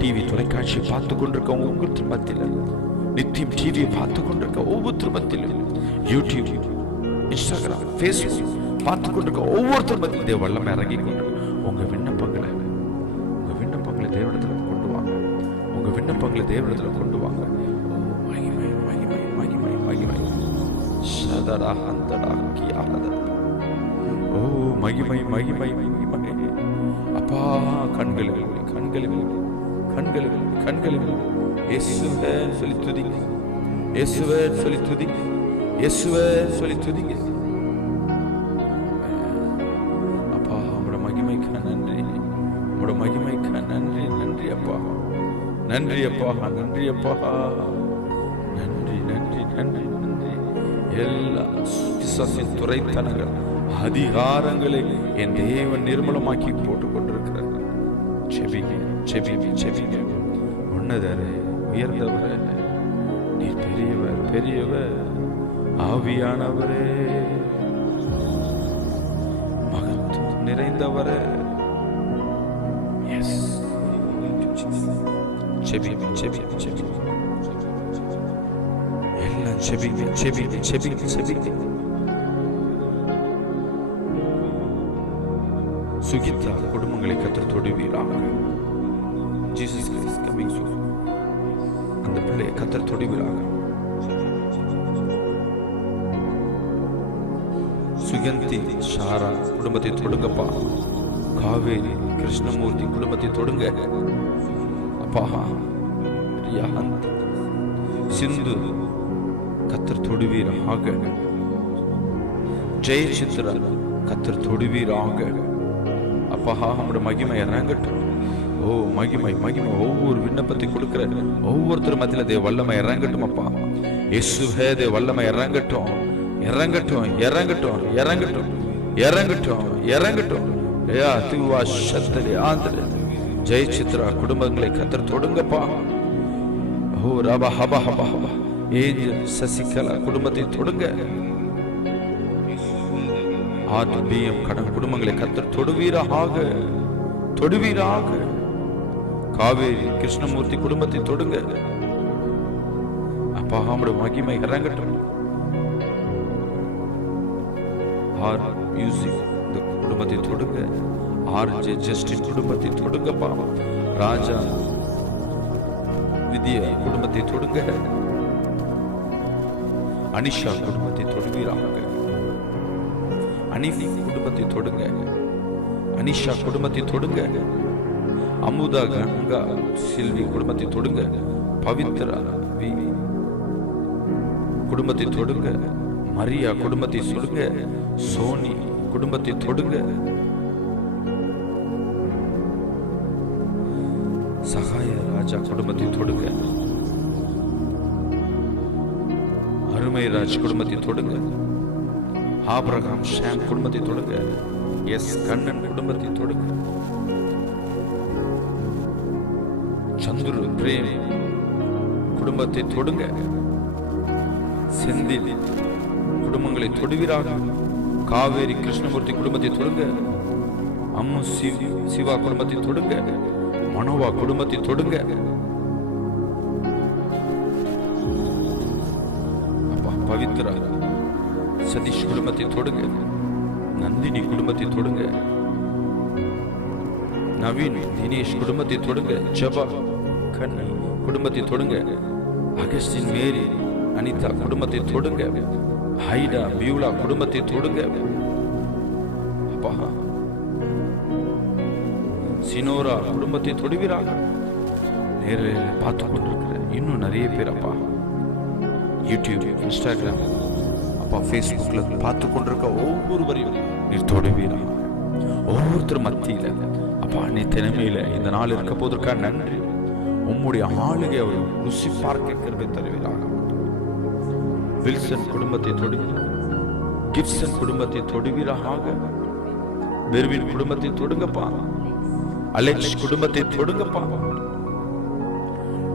டிவி தொலைக்காட்சியை பார்த்து கொண்டிருக்க ஒவ்வொருத்தர் மத்தியில், நித்தியம் டிவியை பார்த்து கொண்டிருக்க ஒவ்வொருத்தர் மத்தியிலும் யூடியூப், இன்ஸ்டாகிராம், ஃபேஸ்புக் பார்த்து கொண்டிருக்க ஒவ்வொருத்தரும் மத்தியில் தேவ வல்லமை இறங்கி கொண்டு உங்க விண்ணப்பங்களை தேவனிடத்துல கொண்டு வாங்க. உங்க விண்ணப்பங்களை தேவனிடத்துல கொண்டு வாங்க. மகிமை மகிமை மகிமை மகிமை சதரா ஹந்தடா கியாரத. ஓ மகிமை மகிமை மகிமை. அப்பா கண்களில் இயேசுவே சொல்லி துதிங்க, இயேசுவே சொல்லி துதிங்க, இயேசுவே சொல்லி துதிங்க. அப்பா உம்முடைய மகிமைக்கு நன்றி, உம்முடைய மகிமைக்கு நன்றி. நன்றி அப்பா, நன்றி அப்பா, நன்றி அப்பா, நன்றி நன்றி நன்றி நன்றி. எல்லா பிசாசின் துரைத்தனங்கள், அதிகாரங்களை என் தேவன் நிர்மூலமாக்கி போட்டுக் கொண்டிருக்கிறார். செபிங்க செபிங்க செபிங்க. உன்னதரே, உயர்ந்தவரே, நீர் பெரியவர் பெரியவர். ஆவியானவரே, மகத்துவம் நிறைந்தவரே. எஸ், செபிங்க செபிங்க செபிங்க. எல்லாம் செபிங்க செபிங்க செபிங்க செபிங்க. சுகித்தா குடும்பங்களை கர்த்தர் தொடுவீராக. Jesus Christ coming soon. அந்த பிள்ளையை கர்த்தர் தொடுவீராக. சுகந்தி ஷாரா குடும்பத்தை தொடுங்கப்பா. காவேரி கிருஷ்ணமூர்த்தி குடும்பத்தை தொடுங்க அப்பா. சிந்து கர்த்தர் தொடுவீராக. ஜெயசித்ரா கர்த்தர் தொடுவீராக. அப்பா நம்முடைய மகிமை இறங்கட்டும். ஓ மகிமை மகிமை. ஒவ்வொரு விண்ணப்பத்தை கொடுக்கிற ஒவ்வொருத்தரும் மத்தியில தேவ வல்லமை இறங்கட்டும் அப்பா. இயேசுவே தேவ வல்லமை இறங்கட்டும், இறங்கட்டும் இறங்கட்டும் இறங்கட்டும் இறங்கட்டும் இறங்கட்டும். ஜெயசித்ரா குடும்பங்களை கர்த்தர் தொடுங்கப்பா. ஓ ரபா ஹபா ஹபா ஹபா. ஏஞ்சல் சசிகலா குடும்பத்தை தொடுங்க. ஆத்மீயம் கடன் குடும்பங்களை கர்த்தர் தொடுவீராக தொடுவீராக. காவேரி கிருஷ்ணமூர்த்தி குடும்பத்தை தொடுங்க அப்பா. நம்முடைய மகிமை இறங்கட்டும். ஆர் மியூசிக் இந்த குடும்பத்தை தொடுங்க. ஆர்ஜே ஜஸ்டின் குடும்பத்தை தொடுங்கப்பா. ராஜா வித்யா குடும்பத்தை தொடுங்க. அனிஷா குடும்பத்தை தொடுவீராக. அனிஃபி குடும்பத்தை தொடுங்க. அனிஷா குடும்பத்தை தொடுங்க. அமுதா கங்கா சில்வி குடும்பத்தை தொடுங்க. பவித்ரா வி குடும்பத்தை தொடுங்க. மரியா குடும்பத்தை தொடுங்க. சோனி குடும்பத்தை தொடுங்க. சகாய ராஜா குடும்பத்தை தொடுங்க. அருமைராஜ் குடும்பத்தை தொடுங்க. ஆபிரகாம் ஷாம் குடும்பத்தை தொடுங்க. எஸ் கண்ணன் குடும்பத்தை தொடுங்க. சந்துரு பிரேம் குடும்பத்தை தொடுங்க. செந்தில் குடும்பங்களை தொடுவீராக. காவேரி கிருஷ்ணமூர்த்தி குடும்பத்தை தொடுங்க. அம்மு சிவா குடும்பத்தை தொடுங்க. மனோவா குடும்பத்தை தொடுங்க அப்பா. பவித்ரா சதீஷ் குடும்பத்தை தொடுங்க. நந்தினி குடும்பத்தை தொடுங்க. நவீன் தினேஷ் குடும்பத்தை தொடுங்க. ஜபா கண்ணி குடும்பத்தை தொடுங்க. அகஸ்டின் மேரி அனிதா குடும்பத்தை தொடுங்க. ஹைடா பியூலா குடும்பத்தை தொடுங்க அப்பா. சினோரா குடும்பத்தை தொடுவீராக. நேரில் பார்த்து கொண்டிருக்கிற இன்னும் நிறைய பேர் அப்பா, யூடியூப், இன்ஸ்டாகிராம் அப்பா, ஃபேஸ்புக்ல பார்த்து கொண்டிருக்க ஒவ்வொருவரையும் நீர் தொடுவீராக. ஒவ்வொருத்தரும் மத்தியில அப்பா நீ தினமையில இந்த நாள் இருக்க போவதற்காக நன்றி. உம்முடைய ஆளுகை அவர் ருசி பார்க்க கிருபை தருவீராக. வில்சன் குடும்பத்தை தொடுவீராக. கிப்சன் குடும்பத்தை தொடுவீராக. பெர்வின் குடும்பத்தை தொடுங்கப்பா. அலெக்ஸ் குடும்பத்தை தொடுங்கப்பா.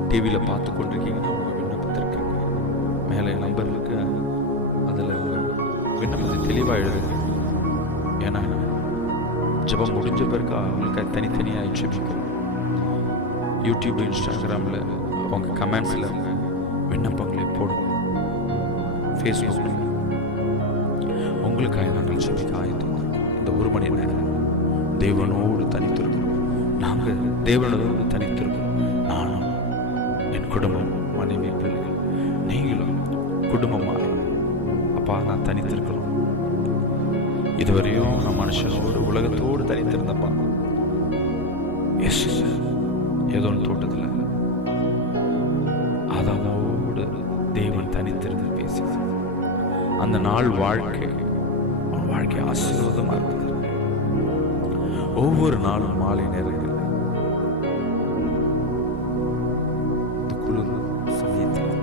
டிவியில பார்த்து கொண்டிருக்கீங்கன்னா உங்க விண்ணப்பத்திற்கு மேலே நம்பர் இருக்கு, அதுல விண்ணப்பத்தை தெளிவா எழுதுங்க. ஏன்னா ஜெபம் முடிஞ்ச பிறகு அவங்களுக்கு தனித்தனியாக ஜெபிக்கும். யூடியூப், இன்ஸ்டாகிராமில் அவங்க கமெண்ட்ஸில் விண்ணப்பங்களை போடுங்க. ஃபேஸ்புக்கில் உங்களுக்காக நாங்கள் ஜெபிக்க ஆயத்தம். இந்த 1 மணி நேரம் தேவனோடு தனித்திருக்கிறோம். நாங்கள் தேவனோடு தனித்திருக்கிறோம். நானும் என் குடும்பம், மனைவி, பிள்ளைகள், நீங்களும் குடும்பமாக அப்பா நான் தனித்திருக்கிறோம். இதுவரையும் நான் மனுஷனோடு உலகத்தோடு தனித்திருந்தப்பா. ஏதோ தோட்டத்தில் ஆதாமோடு தேவன் தனித்திருந்து பேசி அந்த நாள் வாழ்க்கை ஆசீர்வாதமா இருந்தது. ஒவ்வொரு நாளும் மாலை நேரங்களில் இந்த குளிர் சமயத்தில்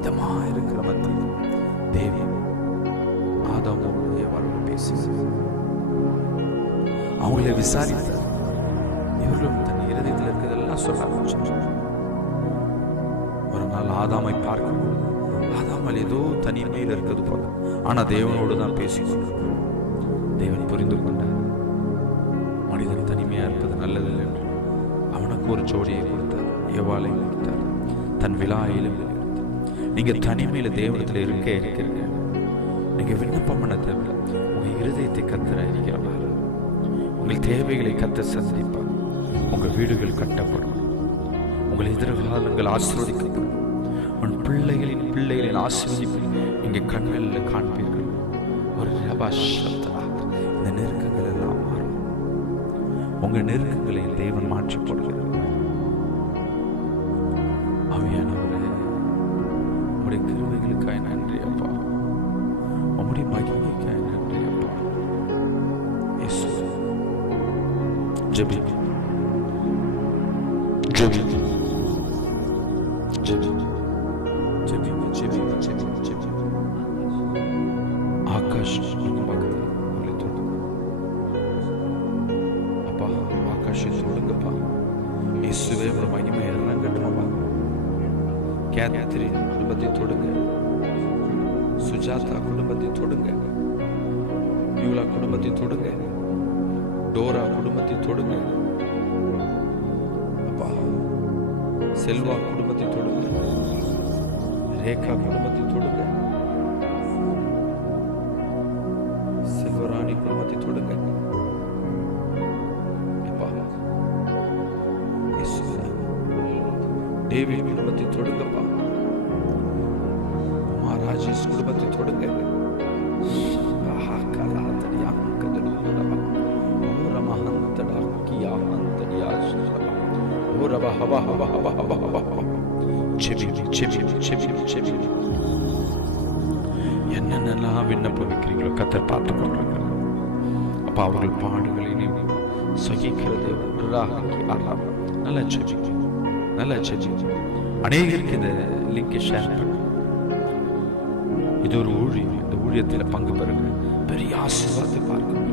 இதமா இருக்கிற மத்தியில் தேவன் ஆதாமோடு ஏவாளோடு பேசி அவங்களை விசாரித்தார். இவர்களும் தன் இருதயத்தில் இருக்கிறதெல்லாம் சொல்ல ஆரம்பிச்சார். ஒரு நாள் ஆதாமை பார்க்கும்போது ஆதாமல் ஏதோ தனிமையில் இருக்கிறது போல, ஆனா தேவனோடு தான் பேசிக்கொண்டு தேவன் புரிந்து கொண்டார். மனிதன் தனிமையா இருப்பது நல்லதில்லை என்று அவனுக்கு ஒரு ஜோடியை கொடுத்தார், ஏவாளை கொடுத்தார், தன் விழாயிலும். நீங்க தனிமையில தேவனத்தில் இருக்கிறீங்க. நீங்க விண்ணப்பம் பண்ண தேவையில்லை. உங்க இருதயத்தை கத்தர இருக்கிறார். உங்கள் தேவைகளை கத்த சந்திப்பார். உங்க வீடுகள் கட்டப்படும். உங்கள் எதிர்காலங்கள் ஆசீர்வதிக்கப்படும். உன் பிள்ளைகளின் ஆசீர்வதிப்பு இங்கே கண்களில் காண்பீர்கள். ஒரு இந்த நெருக்கங்கள் எல்லாம் மாறும். உங்க நெருக்கங்களை தேவன் மாற்றி போடுகிறார். ஆவியானவரே, உம்முடைய கிருபைகளுக்காய் நன்றி அப்பா. உம்முடைய மகிமைக்காய் நன்றி அப்பா. இயேசு ஜெபி ஜெபி ஜெபி ஜெபி ஜெபி ஜெபி ஜெபி. ஆகாஷ் அப்பா, ஆகாஷை தொடுங்கப்பா. இயேசுவே உங்க மகிமை எல்லாம் கட்டுமாப்பா. கேத்ரி குடும்பத்தை தொடுங்க. சுஜாதா குடும்பத்தை தொடுங்க. யூலா குடும்பத்தை தொடுங்க. டோரா குடும்பத்தை தொடுங்க அப்பா. செல்வா குடும்பத்தை தொடுங்க. ரேகா குடும்பத்தை தொடுங்க. செல்வராணி குடும்பத்தை தொடுங்க அப்பா. டேவிட் குடும்பத்தை தொடுங்கப்பா. ராஜேஷ் குடும்பத்தை தொடுங்க. என்னென்னலாம் விண்ணப்பம் வைக்கிறீங்களோ கர்த்தர் பார்த்து கொள்றாங்க அப்பா. அவர்கள் பாடுகளை சகிக்கிறது நல்லா செபிங்க, நல்லா செபிங்க. அநேகருக்கு இந்த லிங்கை ஷேர் பண்ணு. இது ஒரு ஊழியம். இந்த ஊழியத்தில் பங்கு பெறுங்க. பெரிய ஆசீர்வாதத்தை பார்க்கணும்.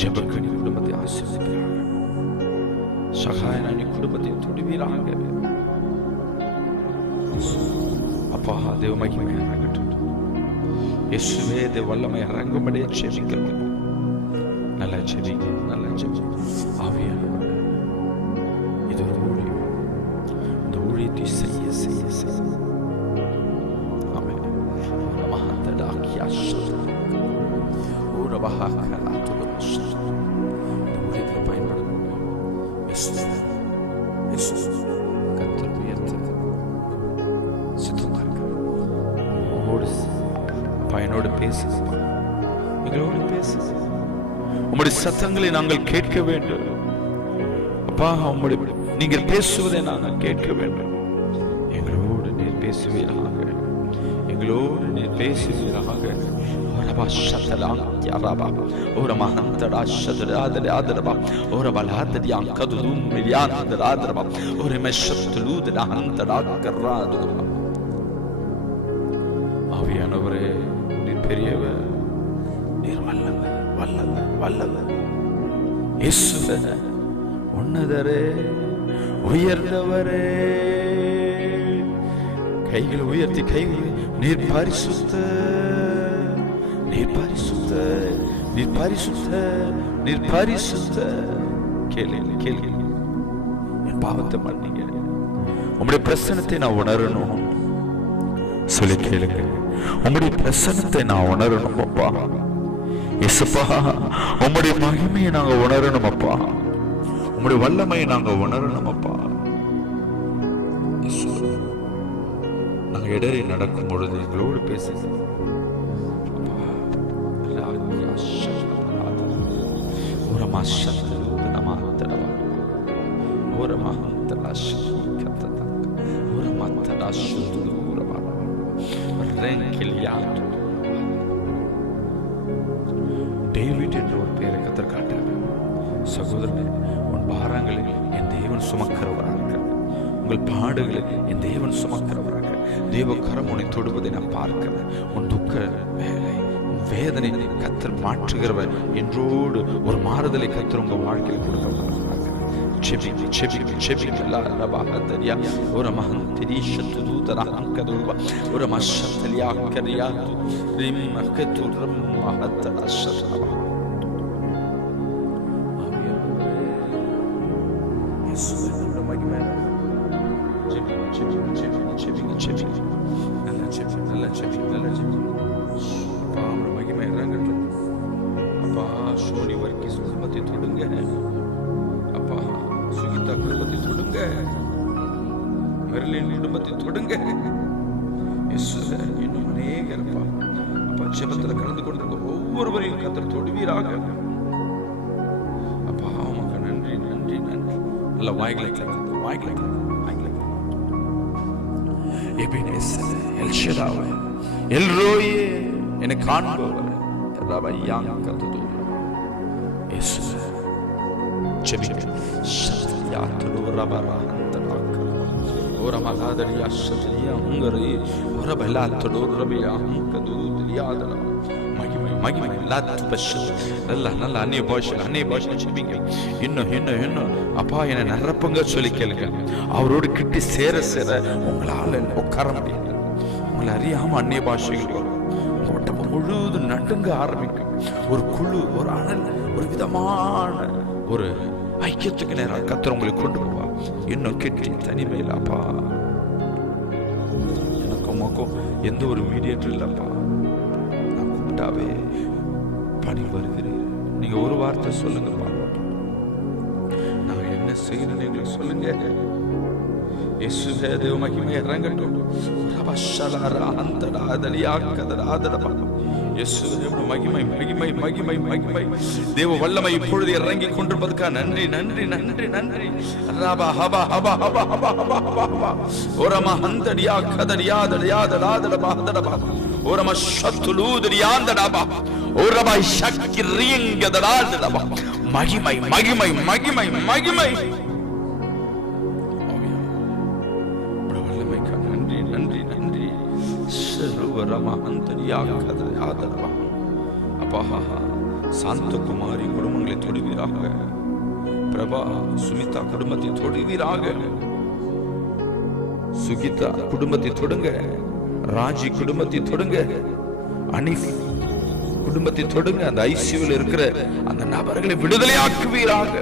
ஜெபக்கனி குடும்பத்தை ஆசீர்வதிக்கிறாங்க. சகாயனானி குடும்பத்தை தொடுவீராங்க அப்பா. தேவ மகிமை இறங்கட்டும். இயேசுவே தேவ வல்லமை இறங்கும்படியே ஜெபிக்கிறோம். நல்லா ஜெபிங்க, நல்லா ஜெபிங்க. ஆவியானவரே, இது ஒரு ஊழியம். இந்த ஊழியத்தை செய்ய செய்ய செய்ய ஆமென். மகத்தடாக்கியா ஊழியத்தில் பயன்படுத்த கர்த்தர் உயர்த்தது சித்தமா இருக்கு. பயனோடு பேசுப்பா, எங்களோடு பேசு. உம்முடைய சத்தங்களை நாங்கள் கேட்க வேண்டும் அப்பா. நீங்கள் பேசுவதை நாங்கள் கேட்க வேண்டும். எங்களோடு நீர் பேசுவீராக, எங்களோடு நீர் பேசுவீராக. ஆவியானவரே, நீர் பெரியவர், நீர் வல்லவர், வல்லவர், வல்லவர். இயேசுவே, உன்னதரே, உயர்ந்தவரே. கைகளை உயர்த்தி, கைகளை. நீர் பரிசுத்த, நீர் பரிசுத்த, நீர் பரிசுத்த, நீர் பரிசுத்த. கேளு கேளு. என் பாவத்தை மன்னிங்க. உம்முடைய பிரசன்னத்தை நான் உணரணும் சொல்லி கேளுங்க. உம்முடைய பிரசன்னத்தை நான் உணரணும் அப்பா. இயேசுப்பா, உம்முடைய மகிமையை நாங்க உணரணும் அப்பா. உம்முடைய வல்லமையை நாங்க உணரணும் அப்பா. நாங்க இடறி நடக்கும் பொழுது எங்களோடு பேசுங்க. டேவிட் என்ற ஒரு பெயரை கர்த்தர் காட்டார். சகோதரனே, உன் பாரங்களை என் தேவன் சுமக்கிறவராக, உங்கள் பாடுகளை என் தேவன் சுமக்கிறவராக, தேவ கரம் உன்னை தொடுவதை நான் பார்க்கிறேன். உன் துக்க வேலை, வேதனை கர்த்தர் மாற்றுகிறவர் என்றோடு ஒரு மாறுதலை கர்த்தர் உங்க வாழ்க்கையில் கொடுக்கிறவராக. செபிங்க செபிங்க செபிங்க. லரபஹதரியா ஒரு மஹந்தரிஷதுதரா அங்கதுவா ஒரு மஷத்தலியா கரியாது ரிம்மகதுரம் மஹதரஷதா. இயேசுவின் மகிமை. செபிங்க செபிங்க செபிங்க செபிங்க செபிங்க. நல்ல செபிங்க நல்ல செபிங்க நல்ல செபிங்க. அப்பா உம்முடைய மகிமை இறங்கட்டும் அப்பா. சோனி வர்க்கீஸ் குடும்பத்தை தொடுங்க அப்பா. சுகிதா குடும்பத்தை தொடுங்க. மெர்லின் குடும்பத்தை தொடுங்க. இன்னும் அநேகர் அப்பா ஜெபத்தில் கலந்து கொண்டிருக்க ஒவ்வொருவரையும் கர்த்தர் தொடுவீராக அப்பா. உமக்கு நன்றி நன்றி நன்றி. நல்ல வாய்களை வாய்களை எபினேசர், எல்ஷடாவே, எல்ரோயே, என்னை காண்பவர் ரபையாங்கதுது. இயேசுவே ஜெபிங்க. சத்யாத்துரு ரபரஹந்தராக ஒரு மகாதரியா சத்யா ஹங்கரி ஒரு பலாத்துரு ரபியாங்கதுது தியாதன. மகிமை மகிமை லாத்து பஷ். நல்ல நல்ல அந்நிய பாஷை ஜெபிங்க. இன்னும் அப்பா என்னை நிரப்புங்க சொல்லி கேளுங்க. அவரோடு கிட்டி சேர உங்களால் உட்கார முடியாது. உங்களை அறியாம அந்நிய பாஷைகள் வரும். உடம்பு முழுவதும் நடுங்க ஆரம்பிக்கும். ஒரு குழு, ஒரு அனல், ஒரு விதமான ஒரு ஐக்கியத்துக்கு நேரம் கர்த்தர் உங்களை கொண்டு போவா. இன்னும் கிட்டி தனிமையில் அப்பா எனக்கும் எந்த ஒரு மீடியேட்டர் இல்லப்பா. நான் கூப்பிட்டாவே பணி வருகிறேன். நீங்க ஒரு வார்த்தை சொல்லுங்கப்பா. நான் என்ன செய்யணும்னு எங்களுக்கு சொல்லுங்க. இயேசுவே தேவ மகிமை இறங்கட்டும். ரபஷலரா அந்தராதலியா கதராதரபா. இயேசுவே மகிமை மகிமை மகிமை மகிமை. தேவ வல்லமை இப்பொழுது இறங்கி கொண்டிருப்பதற்காக நன்றி நன்றி நன்றி நன்றி. ரபா ஹபா ஹபா ஹபா ஹபா ஹபா ஹபா. ஓரமா அந்தரியா கதரியா தரியா தராதரபா தரபா. ஓரமா ஷத்துலூதரியாந்தரபா. ஓரபா ஷக்கிரியங்கதராதரபா. மகிமை மகிமை மகிமை மகிமை. சாந்தகுமாரி குடும்பங்களை தொடுவீராக. பிரபா சுமிதா குடும்பத்தை தொடுவீராக. சுகிதா குடும்பத்தை தொடுங்க. ராஜி குடும்பத்தை தொடுங்க. அனிஃப் குடும்பத்தை தொடுங்க. அந்த ஐசியூவில் இருக்கிற அந்த நபர்களை விடுதலையாக்குவீராக.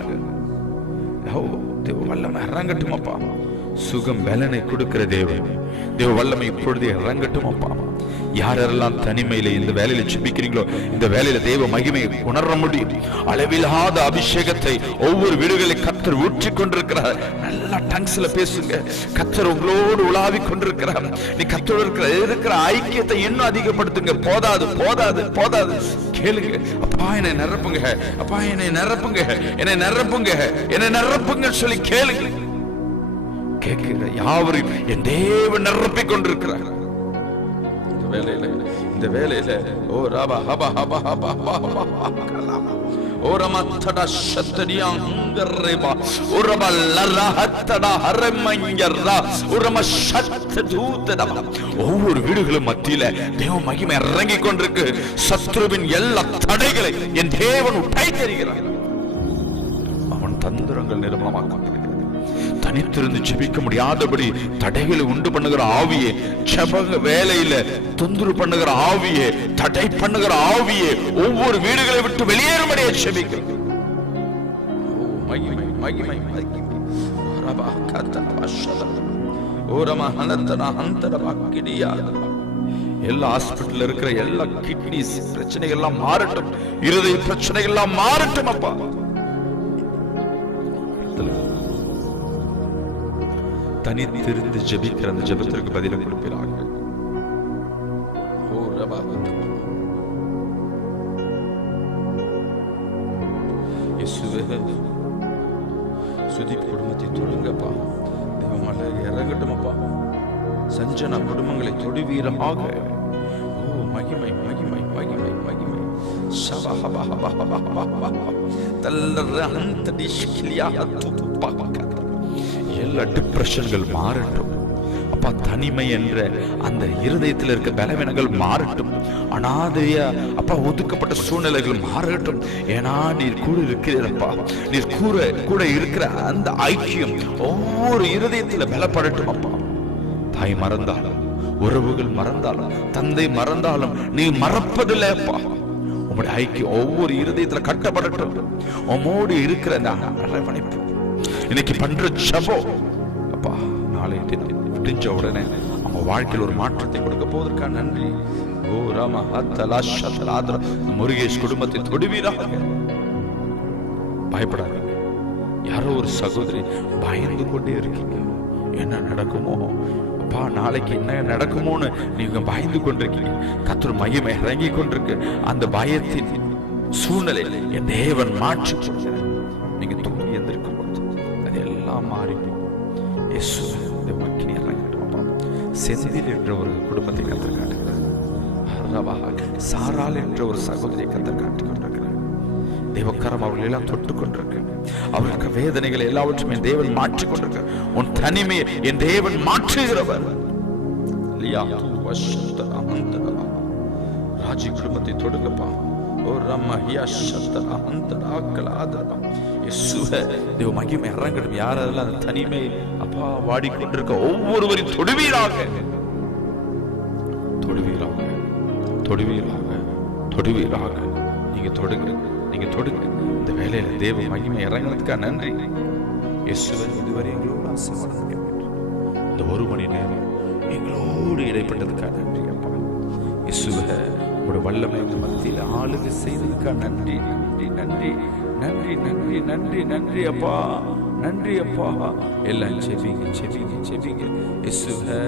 தேவ வல்லமை இறங்கட்டும் அப்பா. சுகம் பலனை கொடுக்கிற தேவன் தேவ வல்லமை இப்பொழுது இறங்கட்டும் அப்பா. யாரெல்லாம் தனிமையில இந்த வேலையில ஜெபிக்கிறீங்களோ இந்த வேலையில தேவ மகிமையை உணர முடியும். அளவில்லாத அபிஷேகத்தை ஒவ்வொரு வீடுகளில் கர்த்தர் ஊற்றிக் கொண்டிருக்கிறார். நல்லா டங்ஸ்ல பேசுங்க. கர்த்தர் உங்களோடு உலாவிக் கொண்டிருக்கிறார். நீ கர்த்தரோடு இருக்கிற ஐக்கியத்தை இன்னும் அதிகப்படுத்துங்க. போதாது போதாது போதாது. கேளுங்க. அப்பா என்னை நிரப்புங்க, அப்பா என்னை நிரப்புங்க, என்னை நிரப்புங்க, என்னை நிரப்புங்க சொல்லி கேளுங்க. கேட்கிற யாவரையும் என் தேவன் நிரப்பிக் கொண்டிருக்கிறார். இந்த வேலையில ஓ ரபா ஹபா ஹபா ஹபா ஹபா கலாமா ஓ ரமத்தடா ஷத்தடியா ஹங்கரேபா ஓ ரபா லரஹத்தடா ஹரமங்கரா ஓ ரம ஷத்ததூதடா. ஒவ்வொரு வீடுகளும் மத்தியில தேவ மகிமை இறங்கி கொண்டிருக்கு. சத்ருவின் எல்லா தடைகளை என் தேவன் உடைத்தெறிகிறார். அவன் தந்திரங்கள் நிர்மூலமாக்கப்படுகிறது. தனித்திருந்து ஜெபிக்க முடியாதபடி தடைகளை உண்டு பண்ணுகிற ஆவியே, ஜெப வேலையில தொந்தரவு பண்ணுகிற ஆவியே, தடை பண்ணுகிற ஆவியே, ஒவ்வொரு வீடுகளை விட்டு வெளியேறும்படியே ஜெபிக்க. மகிமை மகிமை மகிமை. ரபா கதா பஷத ஓரமா ஹனத்தனா ஹந்தரமா கிடியா. எல்லா ஹாஸ்பிட்டல்ல இருக்கிற எல்லா கிட்னிஸ் பிரச்சனைகள் எல்லாம் மாறட்டும், இருதய பிரச்சனைகள் எல்லாம் மாறட்டும் அப்பா. தனித்திருந்து ஜெபிக்கிற அந்த ஜெபத்திற்கு பதில கொடுப்பீராக. ஓ ரபா இயேசுவே, சுதீப் குடும்பத்தை தொடுங்கப்பா. தேவமல்ல இறங்கட்டும் அப்பா. சஞ்சனா குடும்பங்களை தொடுவீராக. ஓ மகிமை மகிமை மகிமை மகிமை. எல்லா டிப்ரெஷன்கள் மாறட்டும் அப்பா. தனிமை என்ற அந்த இருதயத்தில் இருக்க பலவீனங்கள் மாறட்டும். அனாதையா அப்பா ஒதுக்கப்பட்ட சூழ்நிலைகள் மாறட்டும். ஏன்னா நீர் கூட இருக்கிறப்பா. நீர் கூட இருக்கிற அந்த ஐக்கியம் ஒவ்வொரு இருதயத்தில் பலப்படட்டும் அப்பா. தாய் மறந்தாலும், உறவுகள் மறந்தாலும், தந்தை மறந்தாலும் நீ மறப்பதில்லை அப்பா. உம்முடைய ஐக்கியம் ஒவ்வொரு இருதயத்துல கட்டப்படட்டும். உம்மோடு இருக்கிற அந்த அரவணைப்பு இன்னைக்கு பண்ற ஜெபம் அப்பா, நாளைய தினம் விடிஞ்ச உடனே அவங்க வாழ்க்கையில் ஒரு மாற்றத்தை கொடுக்க போவதற்காக நன்றி. ஓ ராமா ஹத்தலா ஷதலாத்ர. முருகேஷ் குடும்பத்தை தொடுவீராக. பயப்படாதீங்க. யாரோ ஒரு சகோதரி பயந்து கொண்டே இருக்கீங்க. என்ன நடக்குமோ அப்பா, நாளைக்கு என்ன நடக்குமோன்னு நீங்க பயந்து கொண்டிருக்கீங்க. கர்த்தர் மகிமை இறங்கி கொண்டிருக்கு. அந்த பயத்தின் சூழ்நிலை என் தேவன் மாற்றி சொல்கிறார். நீங்க தூங்கி எந்திருக்கும் போது அதெல்லாம் மாறி செந்தில் என்ற ஒரு குடும்பத்தை கர்த்தர் காட்டுகிறார். சாராள் என்ற ஒரு சகோதரியை கர்த்தர் காட்டிக் கொண்டிருக்கிறார். தேவக்கரம் அவர்கள் எல்லாம் தொட்டு கொண்டிருக்க. அவர்களுக்கு வேதனைகளை எல்லாவற்றையும் என் தேவன் மாற்றிக் கொண்டிருக்க. உன் தனிமையை என் தேவன் மாற்றுகிறவர். ராஜி குடும்பத்தை தொடுங்கப்பா. தேவ மகிமை இறங்கட்டும். யாரெல்லாம் அந்த தனிமை அப்பா வாடிக்கொண்டிருக்க ஒவ்வொருவரையும் தொடுவீராக, தொடுவீராக, தொடுவீராக, தொடுவீராக. நீங்க தொடுங்க, நீங்க தொடுங்க. இந்த வேலையில தேவ மகிமை இறங்கினதுக்காக நன்றி. இயேசுவே, இதுவரை எங்களோடு ஆசீர்வாதம் இந்த ஒரு மணி நேரம் எங்களோடு இடைப்பட்டதுக்காக நன்றி அப்பா. இயேசுவே, உங்களுடைய வல்லமை மத்தியில் ஆளுகை செய்ததுக்காக நன்றி நன்றி நன்றி நன்றி நன்றி நன்றி நன்றி அப்பா, நன்றி அப்பா. எல்லாம் செபிங்க செபிங்க செபிங்க. இயேசுவே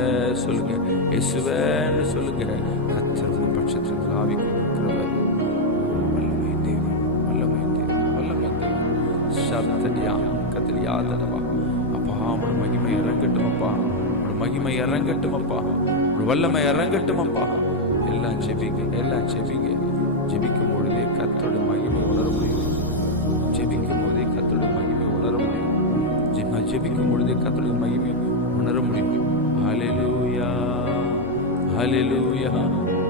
சொல்லுங்க, இயேசுவேன்னு சொல்லுங்க. கர்த்தர் உங்கள் பட்சத்தில் ஆவி கொண்டிருக்கிறவர். வல்லமை தேவன், வல்லமை தேவன், வல்லமை தேவன். சப்தனியா கத்தலியாதனவா அப்பா, உங்களுடைய மகிமை இறங்கட்டும் அப்பா. உங்களுடைய மகிமை இறங்கட்டும் அப்பா. உங்களுடைய வல்லமை இறங்கட்டும் அப்பா. எல்லாம் செபிங்க, எல்லாம் செபிங்க. ஜெபிக்கும் பொழுதே கர்த்தருடைய மகிமை உணர முடியும். ஜெபிக்கும் போதே கர்த்தருடைய மகிமை உணர முடியும். ஜெபிக்கும் பொழுதே கர்த்தருடைய மகிமை உணர முடியும். ஹல்லேலூயா, ஹல்லேலூயா.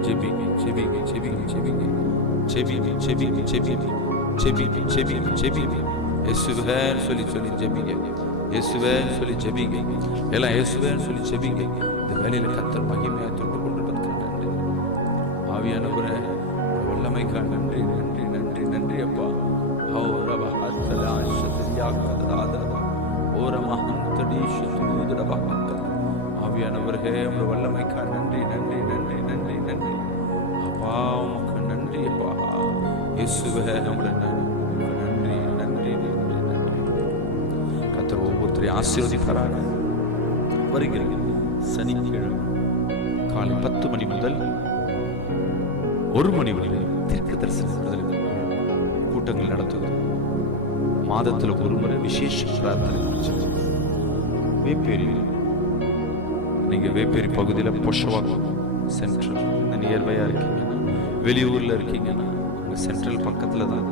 ஜெபிங்க ஜெபிங்க ஜெபிங்க ஜெபிங்க ஜெபிங்க ஜெபிங்க ஜெபிங்க ஜெபிங்க ஜெபிங்க ஜெபிங்க. இயேசுவேன்னு சொல்லி சொல்லி ஜெபிங்க. இயேசுவேன்னு சொல்லி ஜெபிங்க. எல்லாம் இயேசுவேன்னு சொல்லி ஜெபிங்க. இந்த வேலையில கர்த்தர் மகிமையை தொட்டு கொண்டிருப்பதற்கு நன்றி. ஆவியானவரே, வல்லமைக்காக நன்றி நன்றி நன்றி நன்றி அப்பா. ஆவியானவரே, உங்க வல்லமைக்காக நன்றி நன்றி நன்றி நன்றி நன்றி அப்பா. உமக்கு நன்றி அப்பா. இயேசுவே, நம்முடைய நன்றி நன்றி நன்றி நன்றி. கர்த்தர் ஒவ்வொருத்தரையும் ஆசீர்வதிப்பாராக. வருகிற சனிக்கிழமை காலை 10 மணி முதல் 1 மணி வரை தீர்க்க தரிசன கூட்டங்கள் நடத்துவது. மாதத்தில் ஒரு முறை விசேஷ பிரார்த்தனை. வேப்பேரி, நீங்க வேப்பேரி பகுதியில் பொஷவாக்கம் சென்ட்ரல் இந்த நியர்பையா இருக்கீங்கன்னா, வெளியூர்ல இருக்கீங்கன்னா, உங்க சென்ட்ரல் பக்கத்துல தான்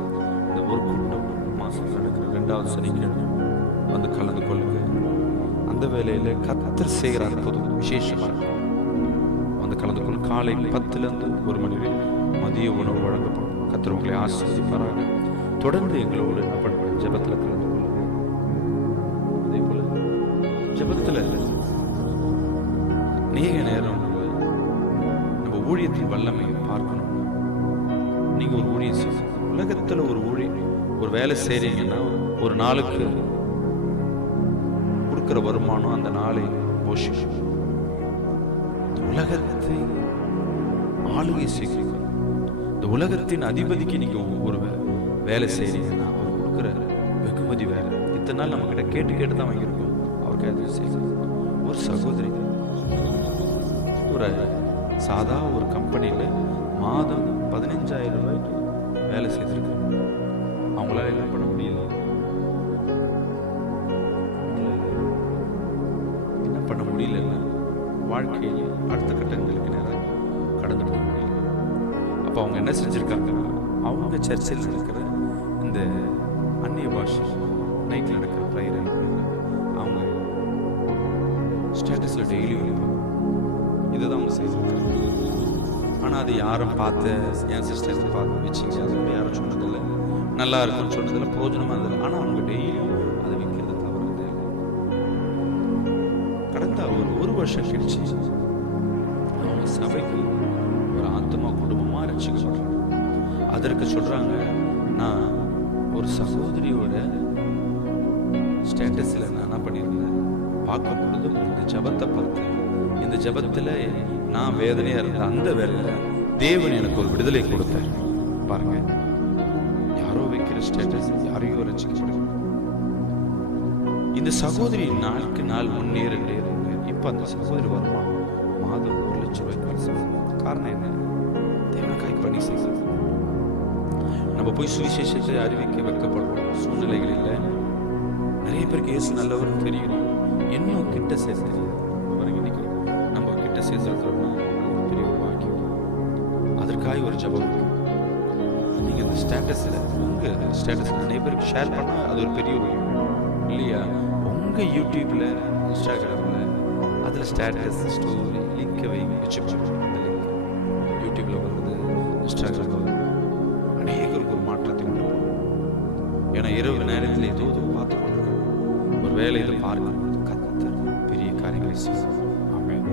இந்த ஒரு கூட்டம் மாசம் நடக்கிற 2வது சனிக்கிழமை வந்து கலந்து கொள்ளுங்க. அந்த வேலையில கர்த்தர் செய்கிற அற்புதம் விசேஷமா வந்து கலந்து கொள்ளும். காலை 10லிருந்து 1 மணி வரை மதிய உணவு வழங்கப்படும். கர்த்தர் உங்களை ஆசீர்வதிப்பாராக. தொடர்ந்து எங்களோடு என்ன பண்ணுங்க, ஜெபத்துல கலந்து கொள்ளுங்க. அதே போல ஜெபத்துல நீங்க நேரம் நம்ம ஊழியத்தின் வல்லமையை பார்க்கணும். நீங்க ஒரு ஊழியம் செய்ய, உலகத்துல ஒரு வேலை செய்றீங்கன்னா ஒரு நாளுக்கு கொடுக்கிற வருமானம் அந்த நாளை போஷிக்கும். இந்த உலகத்தை ஆளுகை செய்கிறீங்க. இந்த உலகத்தின் அதிபதிக்கு நீங்க ஒரு வேலை செய்றீங்கன்னா அவர் கொடுக்குற வெகுமதி வேலை. இத்தனை நாள் நம்ம கிட்ட கேட்டு கேட்டு தான் வாங்கியிருக்கோம். அவருக்கு அது செய்ய ஒரு சகோதரி ஒரு சாதா ஒரு கம்பெனியில் மாதம் 15,000 ரூபாய்க்கு வேலை செய்திருக்காங்க. அவங்களால என்ன பண்ண முடியல, என்ன பண்ண முடியலன்னா வாழ்க்கையை அடுத்த கட்டங்களுக்கு நேரம் கடந்து போக முடியல. அப்போ அவங்க என்ன செஞ்சுருக்காங்கன்னா, அவங்க சர்ச்சில் நடக்கிற இந்த அந்நிய பாஷை நைட்டில் நடக்கிற ப்ரேயர் அவங்க ஸ்டேட்டஸில் டெய்லி வைப்பாங்க. இதை தான் அவங்க செய்திருக்காங்க. ஆனால் அது யாரும் பார்த்து என் சிஸ்டர்ஸை பார்த்து வச்சுங்க அது யாரும் சொன்னதில்லை, நல்லா இருக்குன்னு சொன்னதில்லை, பிரோஜனமாக இருந்ததில்லை. ஆனால் அவங்க டெய்லியும் அதை வைக்கிறது தவறுது. கடந்த ஒரு வருஷம் கழிச்சு அவங்க சபைக்கு ஒரு ஆத்மா குடும்பமாக ரட்சிக்கப்படுறாங்க. அதற்கு சொல்கிறாங்க, நான் ஒரு சகோதரியோட ஸ்டேட்டஸில் நான் என்ன பண்ணியிருந்தேன் பார்க்கும் பொழுது இந்த ஜபத்தை பார்த்தேன். இந்த ஜபத்தில் நான் வேதனையாக இருந்த அந்த வேலையில் தேவன் எனக்கு ஒரு விடுதலை கொடுத்தார். பாருங்க, யாரோ வைக்கிற ஸ்டேட்டஸ் யாரையோ ரசிக்கப்படுது. இந்த சகோதரி நாளுக்கு நாள் முன்னேறிட்டே இருக்கு. இப்போ அந்த சகோதரி வருமானம் மாதம் 1 லட்சம் ரூபாய். காரணம் என்ன? தேவனுக்காய் பணி செய்ய நம்ம போய் சுவிசேஷத்தை அறிவிக்க வைக்கப்படுறோம். சூழ்நிலைகள் இல்லை. நிறைய பேருக்கு இயேசு நல்லவர் தெரியும், இன்னும் கிட்ட சேர்த்து இன்னைக்கு நம்ம கிட்ட சேர்த்துறோம்னா பெரிய வாக்கியம். அதற்காக ஒரு ஜபம். நீங்கள் இந்த ஸ்டேட்டஸில் உங்கள் ஸ்டேட்டஸ் நிறைய பேருக்கு ஷேர் பண்ணால் அது ஒரு பெரிய ஒரு இல்லையா? உங்கள் யூடியூப்பில் இன்ஸ்டாகிராமில் அதில் ஸ்டேட்டஸ் ஸ்டோரி லிங்கை வச்சு அந்த லிங்க் யூடியூப்பில் வருது, இன்ஸ்டாகிராமில் வருது. அநேகருக்கு ஒரு மாற்றத்தை உண்டு. ஏன்னா இரவு நேரத்தில் ஏதோ பார்த்து கொண்டிருக்கோம். ஒரு வேலை இதை பார்க்கும்போது கர்த்தர் பெரிய காரியங்களை செய்யும். ஆமென்.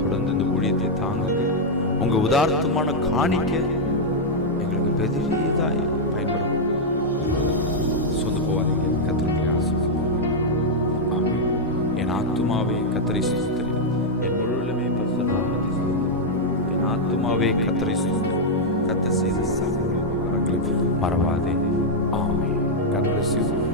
தொடர்ந்து இந்த ஊழியத்தை தாங்குங்க. உங்கள் உதாரணமான காணிக்க எங்களுக்கு பெரியதாய் பயன்படும். சொந்து போவாதீங்க. கர்த்தருடைய ஆசீர்வாதம். ஆமென். என் ஆத்துமாவே கர்த்தரை ஸ்தோத்திரி, என் முழுவதுமே பரிசுத்த நாமத்தை ஸ்தோத்திரி. என் ஆத்துமாவே கர்த்தரை ஸ்தோத்திரி, கர்த்தர் செய்த சகல மறவாதே. ஆமென். God bless you.